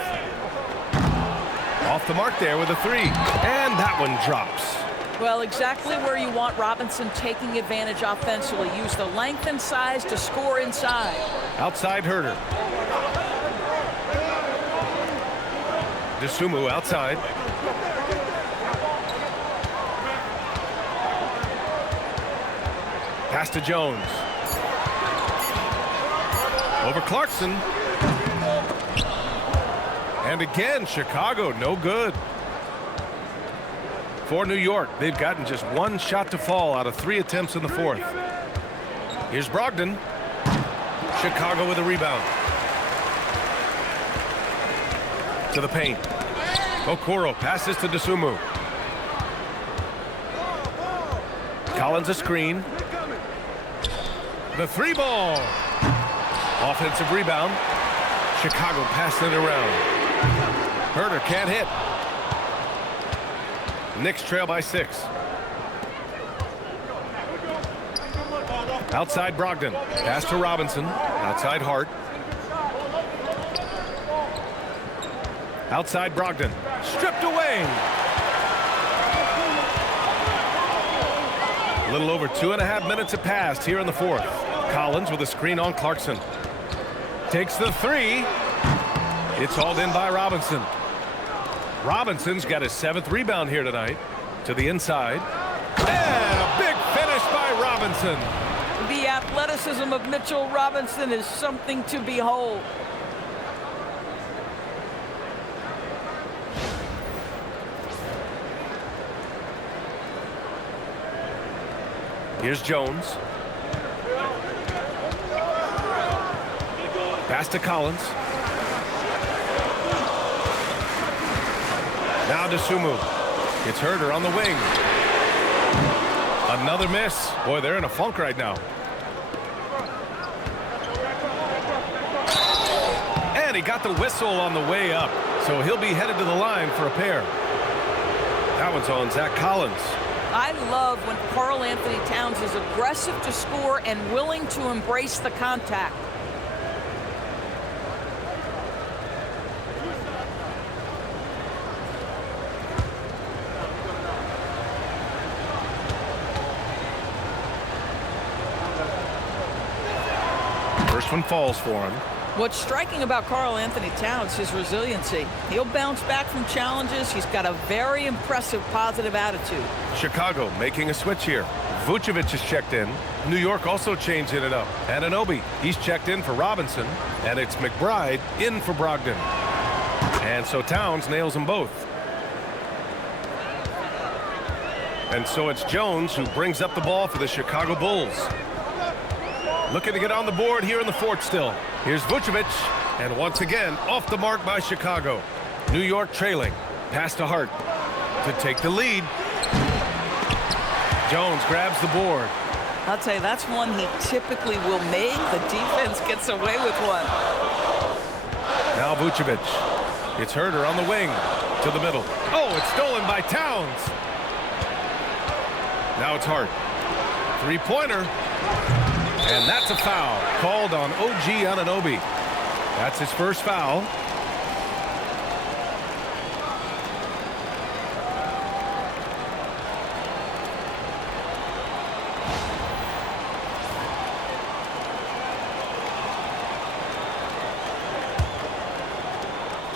Off the mark there with a 3. And that one drops. Well, exactly where you want Robinson taking advantage offensively. Use the length and size to score inside. Outside Huerter. Dosunmu outside. Pass to Jones. Over Clarkson. And again, Chicago, no good. For New York, they've gotten just 1 shot to fall out of 3 attempts in the 4th. Here's Brogdon. Chicago with a rebound. To the paint. Okoro passes to Dosunmu. Collins a screen. The 3 ball. Offensive rebound. Chicago passing it around. Huerter can't hit. Knicks trail by 6. Outside Brogdon. Pass to Robinson. Outside Hart. Outside Brogdon. Stripped away. A little over 2.5 minutes have passed here in the 4th. Collins with a screen on Clarkson. Takes the 3. It's hauled in by Robinson. Robinson's got his 7th rebound here tonight. To the inside. And a big finish by Robinson. The athleticism of Mitchell Robinson is something to behold. Here's Jones. Pass to Collins. to Sumu. It's Herder on the wing. Another miss. Boy, they're in a funk right now. And he got the whistle on the way up, so he'll be headed to the line for a pair. That one's on Zach Collins. I love when Karl Anthony Towns is aggressive to score and willing to embrace the contact. First one falls for him. What's striking about Karl Anthony Towns is resiliency. He'll bounce back from challenges. He's got a very impressive positive attitude. Chicago making a switch here. Vucevic is checked in. New York also changing it up. Anunoby, he's checked in for Robinson. And it's McBride in for Brogdon. And so Towns nails them both. And so it's Jones who brings up the ball for the Chicago Bulls. Looking to get on the board here in the fourth still. Here's Vucevic, and once again, off the mark by Chicago. New York trailing. Pass to Hart to take the lead. Jones grabs the board. I'll tell you, that's one he typically will make. The defense gets away with one. Now Vucevic. It's Herder on the wing to the middle. Oh, it's stolen by Towns. Now it's Hart. Three-pointer. And that's a foul called on OG Anunoby. That's his first foul.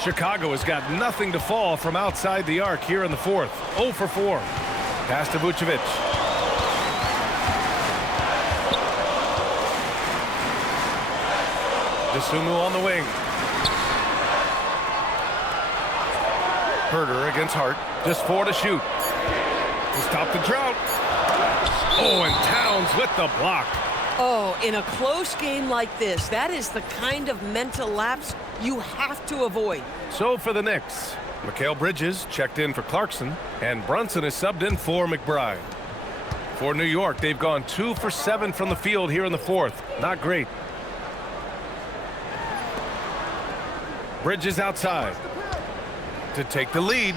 Chicago has got nothing to fall from outside the arc here in the fourth. 0 for 4. Pass to Vucevic. Sumu on the wing. Herder against Hart. Just 4 to shoot. To stop the drought. Oh, and Towns with the block. Oh, in a close game like this, that is the kind of mental lapse you have to avoid. So for the Knicks, Mikal Bridges checked in for Clarkson, and Brunson is subbed in for McBride. For New York, they've gone 2 for 7 from the field here in the fourth. Not great. Bridges outside to take the lead,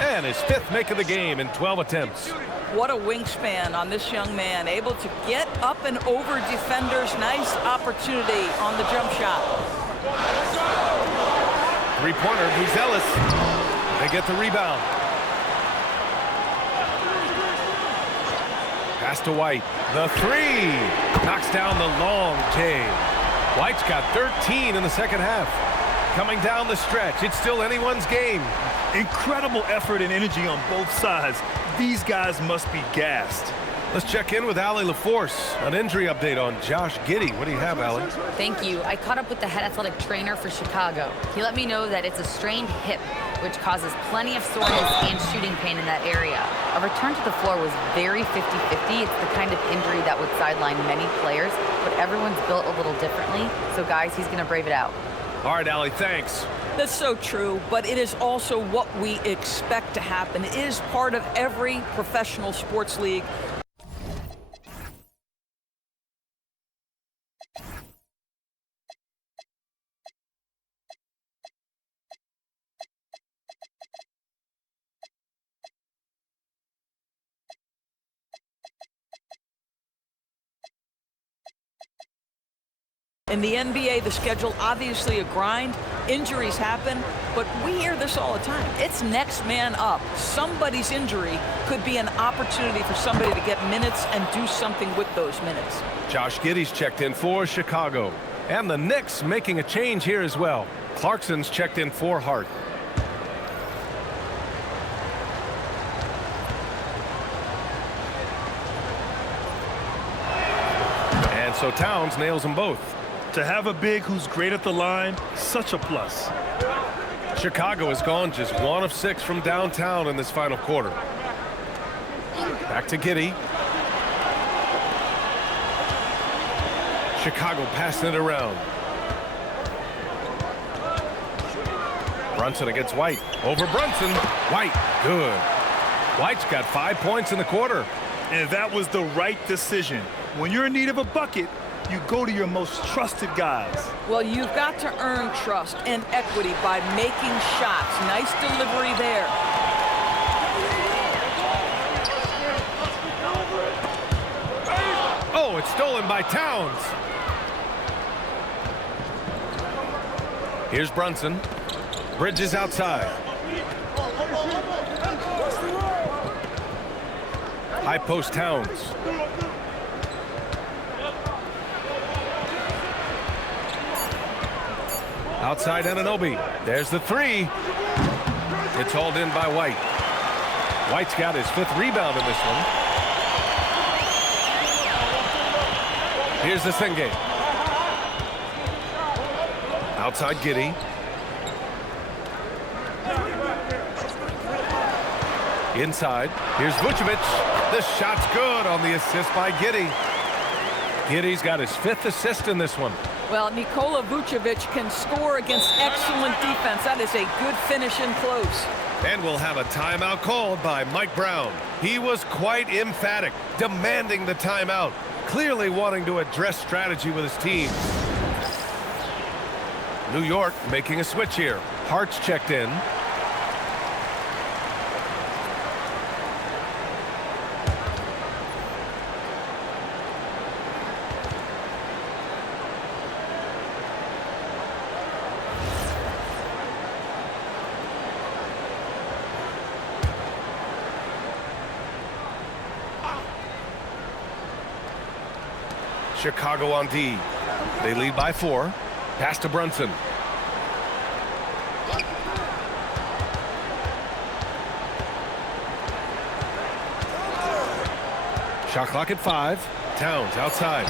and his 5th make of the game in 12 attempts. What a wingspan on this young man, able to get up and over defenders. Nice opportunity on the jump shot. Three-pointer, Ellis. They get the rebound. Pass to White. The 3 knocks down the long J. White's got 13 in the second half. Coming down the stretch, it's still anyone's game. Incredible effort and energy on both sides. These guys must be gassed. Let's check in with Allie LaForce. An injury update on Josh Giddey. What do you have, Allie? Thank you. I caught up with the head athletic trainer for Chicago. He let me know that it's a strained hip, which causes plenty of soreness and shooting pain in that area. A return to the floor was very 50-50. It's the kind of injury that would sideline many players, but everyone's built a little differently. So, guys, he's going to brave it out. All right, Allie, thanks. That's so true, but it is also what we expect to happen. It is part of every professional sports league. In the NBA, the schedule obviously a grind. Injuries happen, but we hear this all the time. It's next man up. Somebody's injury could be an opportunity for somebody to get minutes and do something with those minutes. Josh Giddey's checked in for Chicago. And the Knicks making a change here as well. Clarkson's checked in for Hart. And so Towns nails them both. To have a big who's great at the line, such a plus. Chicago has gone just 1 of 6 from downtown in this final quarter. Back to Giddey. Chicago passing it around. Brunson against White. Over Brunson. White. Good. White's got 5 points in the quarter. And that was the right decision. When you're in need of a bucket, you go to your most trusted guys. Well, you've got to earn trust and equity by making shots. Nice delivery there. Oh, it's stolen by Towns. Here's Brunson. Bridges outside. High post Towns. Outside Anunoby. There's the three. It's hauled in by White. White's got his 5th rebound in this one. Here's the Senge. Outside Giddey. Inside. Here's Vucevic. The shot's good on the assist by Giddey. Giddey's got his 5th assist in this one. Well, Nikola Vucevic can score against excellent defense. That is a good finish in close. And we'll have a timeout called by Mike Brown. He was quite emphatic, demanding the timeout, clearly wanting to address strategy with his team. New York making a switch here. Hart's checked in. Chicago on D. They lead by 4. Pass to Brunson. Shot clock at 5. Towns outside.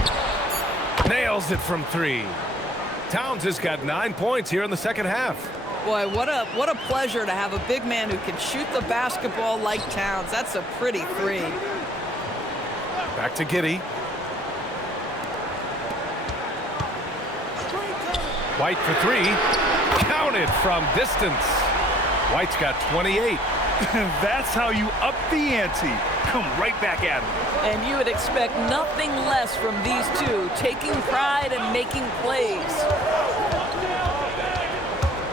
Nails it from 3. Towns has got 9 points here in the second half. Boy, what a pleasure to have a big man who can shoot the basketball like Towns. That's a pretty 3. Back to Giddey. White for 3. Counted from distance. White's got 28. That's how you up the ante. Come right back at him. And you would expect nothing less from these two, taking pride and making plays.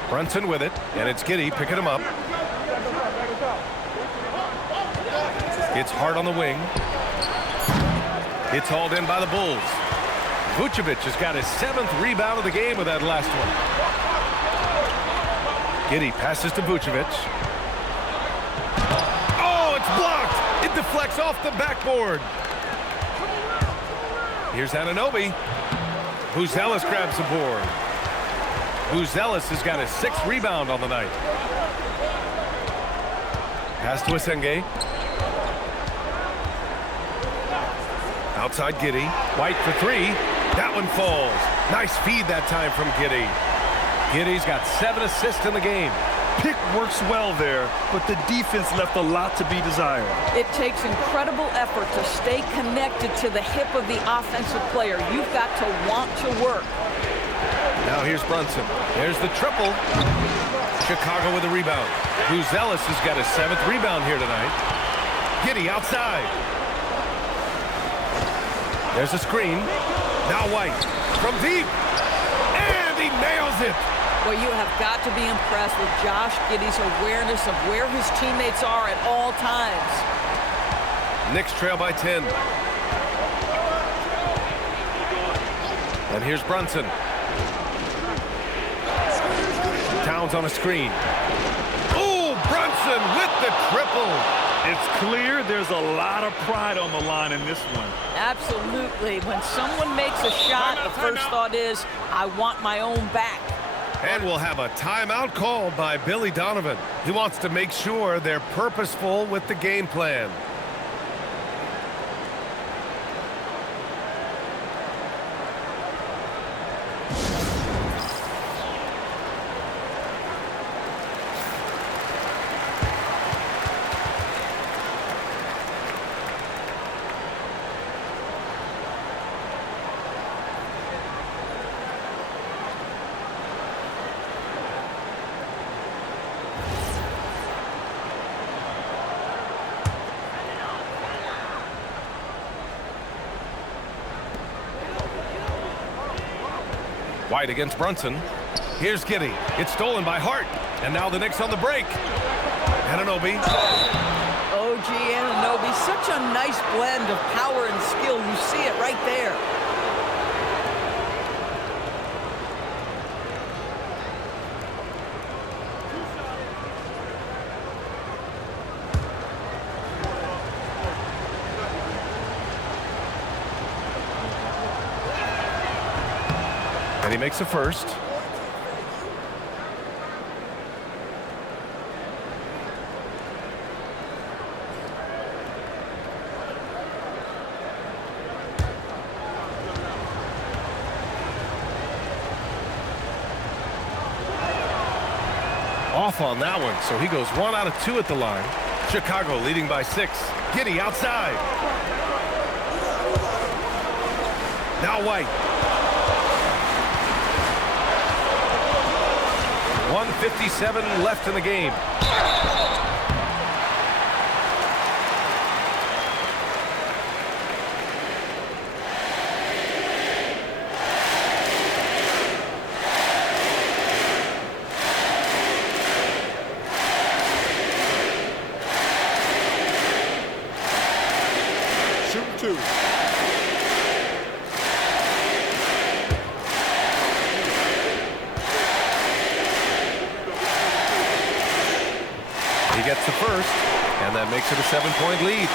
Brunson with it, and it's Giddey picking him up. It's Hart on the wing. It's hauled in by the Bulls. Vucevic has got his 7th rebound of the game with that last one. Giddey passes to Vucevic. Oh, it's blocked. It deflects off the backboard. Here's Anunoby. Buzelis grabs the board. Buzelis has got his 6th rebound on the night. Pass to Asenge. Outside Giddey. White for 3. That one falls. Nice feed that time from Giddey. Giddey's got 7 assists in the game. Pick works well there, but the defense left a lot to be desired. It takes incredible effort to stay connected to the hip of the offensive player. You've got to want to work. Now here's Brunson. There's the triple. Chicago with a rebound. Buzelis has got his 7th rebound here tonight. Giddey outside. There's a screen. Now White from deep. And he nails it. Well, you have got to be impressed with Josh Giddey's awareness of where his teammates are at all times. Knicks trail by 10. And here's Brunson. Towns on a screen. Oh, Brunson with the triple. It's clear there's a lot of pride on the line in this one. Absolutely. When someone makes a shot, the first thought is, I want my own back. And we'll have a timeout called by Billy Donovan. He wants to make sure they're purposeful with the game plan. White against Brunson. Here's Giddey. It's stolen by Hart. And now the Knicks on the break. Anunoby. OG Anunoby, such a nice blend of power and skill. You see it right there. And he makes a first. Off on that one, so he goes 1 out of 2 at the line. Chicago leading by 6. Giddey outside. Now White. 1:57 left in the game. Shooting 2. He gets the first, and that makes it a 7-point lead.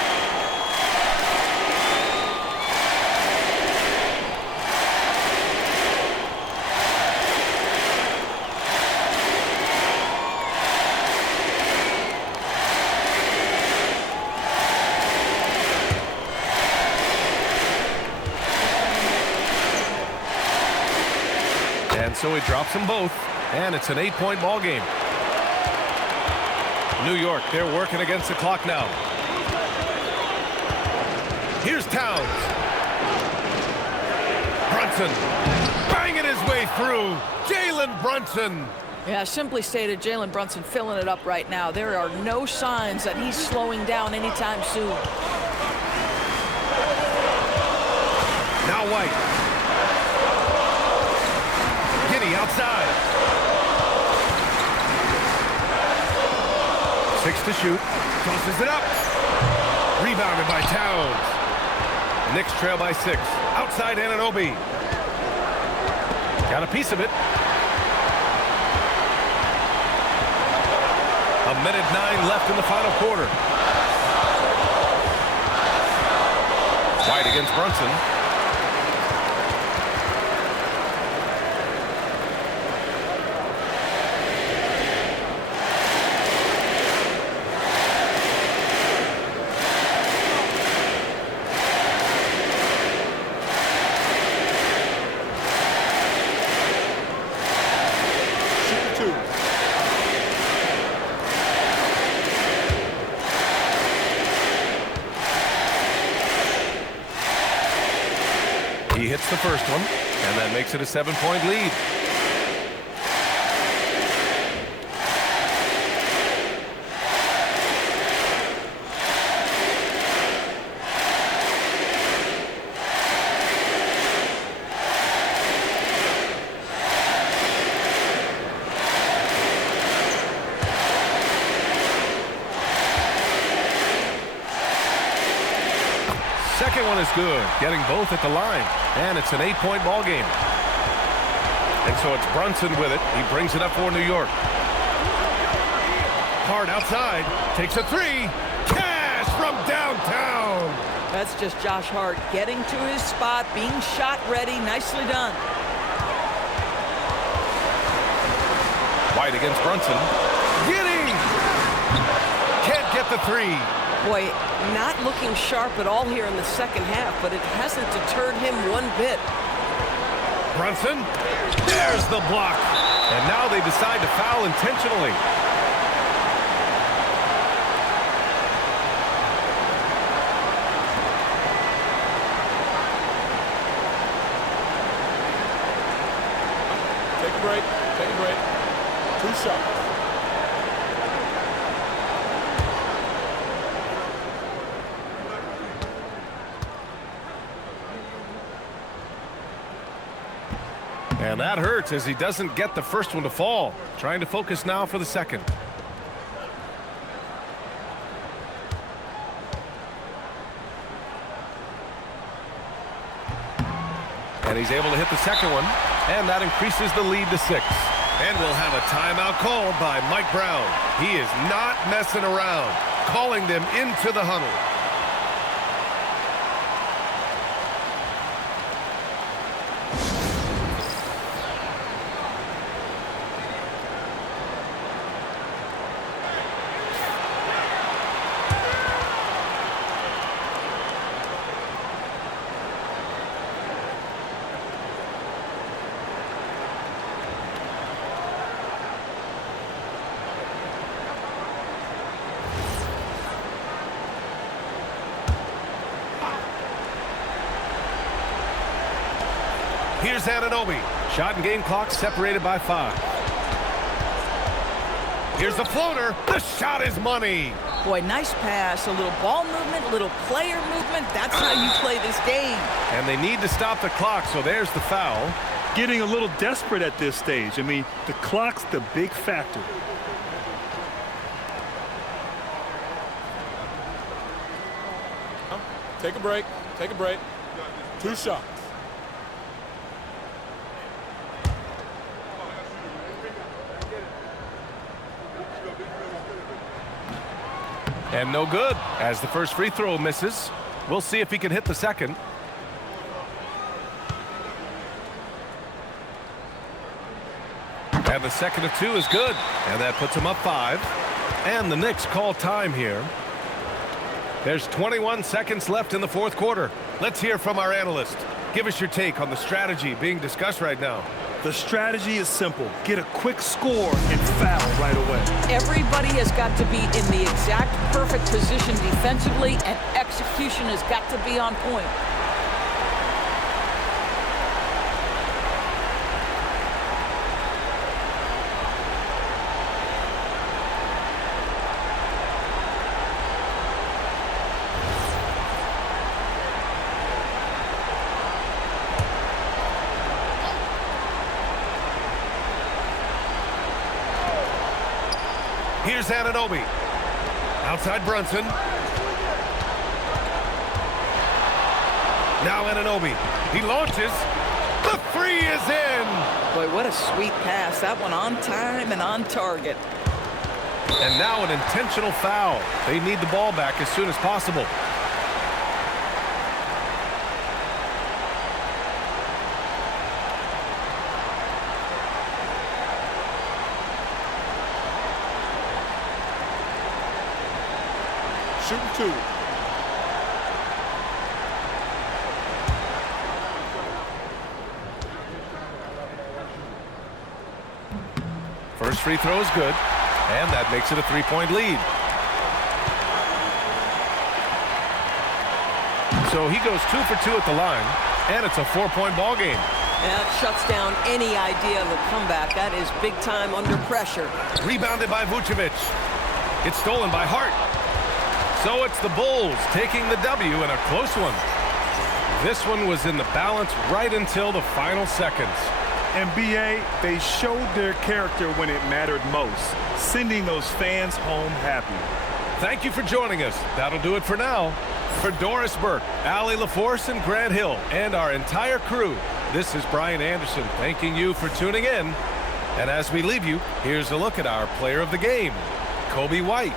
And so he drops them both, and it's an 8-point ball game. New York, they're working against the clock now. Here's Towns. Brunson banging his way through. Jalen Brunson. Yeah, simply stated, Jalen Brunson filling it up right now. There are no signs that he's slowing down anytime soon. Now White. Giddey outside. 6 to shoot. Tosses it up. Rebounded by Towns. Knicks trail by 6. Outside Anunoby. Got a piece of it. 1:09 left in the final quarter. White against Brunson. He hits the first one, and that makes it a 7-point lead. Second one is good, getting both at the line, and it's an 8-point ball game. And so it's Brunson with it. He brings it up for New York. Hart outside, takes a 3. Cash from downtown. That's just Josh Hart getting to his spot, being shot ready. Nicely done. White against Brunson. Giddey! Can't get the 3. Boy, not looking sharp at all here in the second half, but it hasn't deterred him one bit. Brunson, there's the block. And now they decide to foul intentionally. Take a break. Take a break. 2 shots. And that hurts as he doesn't get the first one to fall. Trying to focus now for the second. And he's able to hit the second one. And that increases the lead to 6. And we'll have a timeout called by Mike Brown. He is not messing around, calling them into the huddle. Here's Anunoby. Shot and game clock separated by 5. Here's the floater. The shot is money. Boy, nice pass, a little ball movement, a little player movement. That's how you play this game. And they need to stop the clock, so there's the foul. Getting a little desperate at this stage. I mean, the clock's the big factor. Take a break. Take a break. 2 shots. And no good, as the first free throw misses. We'll see if he can hit the second. And the second of 2 is good. And that puts him up 5. And the Knicks call time here. There's 21 seconds left in the 4th quarter. Let's hear from our analyst. Give us your take on the strategy being discussed right now. The strategy is simple. Get a quick score and foul right away. Everybody has got to be in the exact perfect position defensively, and execution has got to be on point. Here's Anunoby. Outside Brunson. Now Anunoby. He launches. The 3 is in. Boy, what a sweet pass. That one on time and on target. And now an intentional foul. They need the ball back as soon as possible. Shooting 2. First free throw is good, and that makes it a 3-point lead. So he goes 2 for 2 at the line, and it's a 4-point ball game. That shuts down any idea of a comeback. That is big time under pressure. Rebounded by Vucevic. It's stolen by Hart. So it's the Bulls taking the W in a close one. This one was in the balance right until the final seconds. NBA, they showed their character when it mattered most, sending those fans home happy. Thank you for joining us. That'll do it for now. For Doris Burke, Allie LaForce, and Grant Hill, and our entire crew, this is Brian Anderson thanking you for tuning in. And as we leave you, here's a look at our player of the game, Kobe White.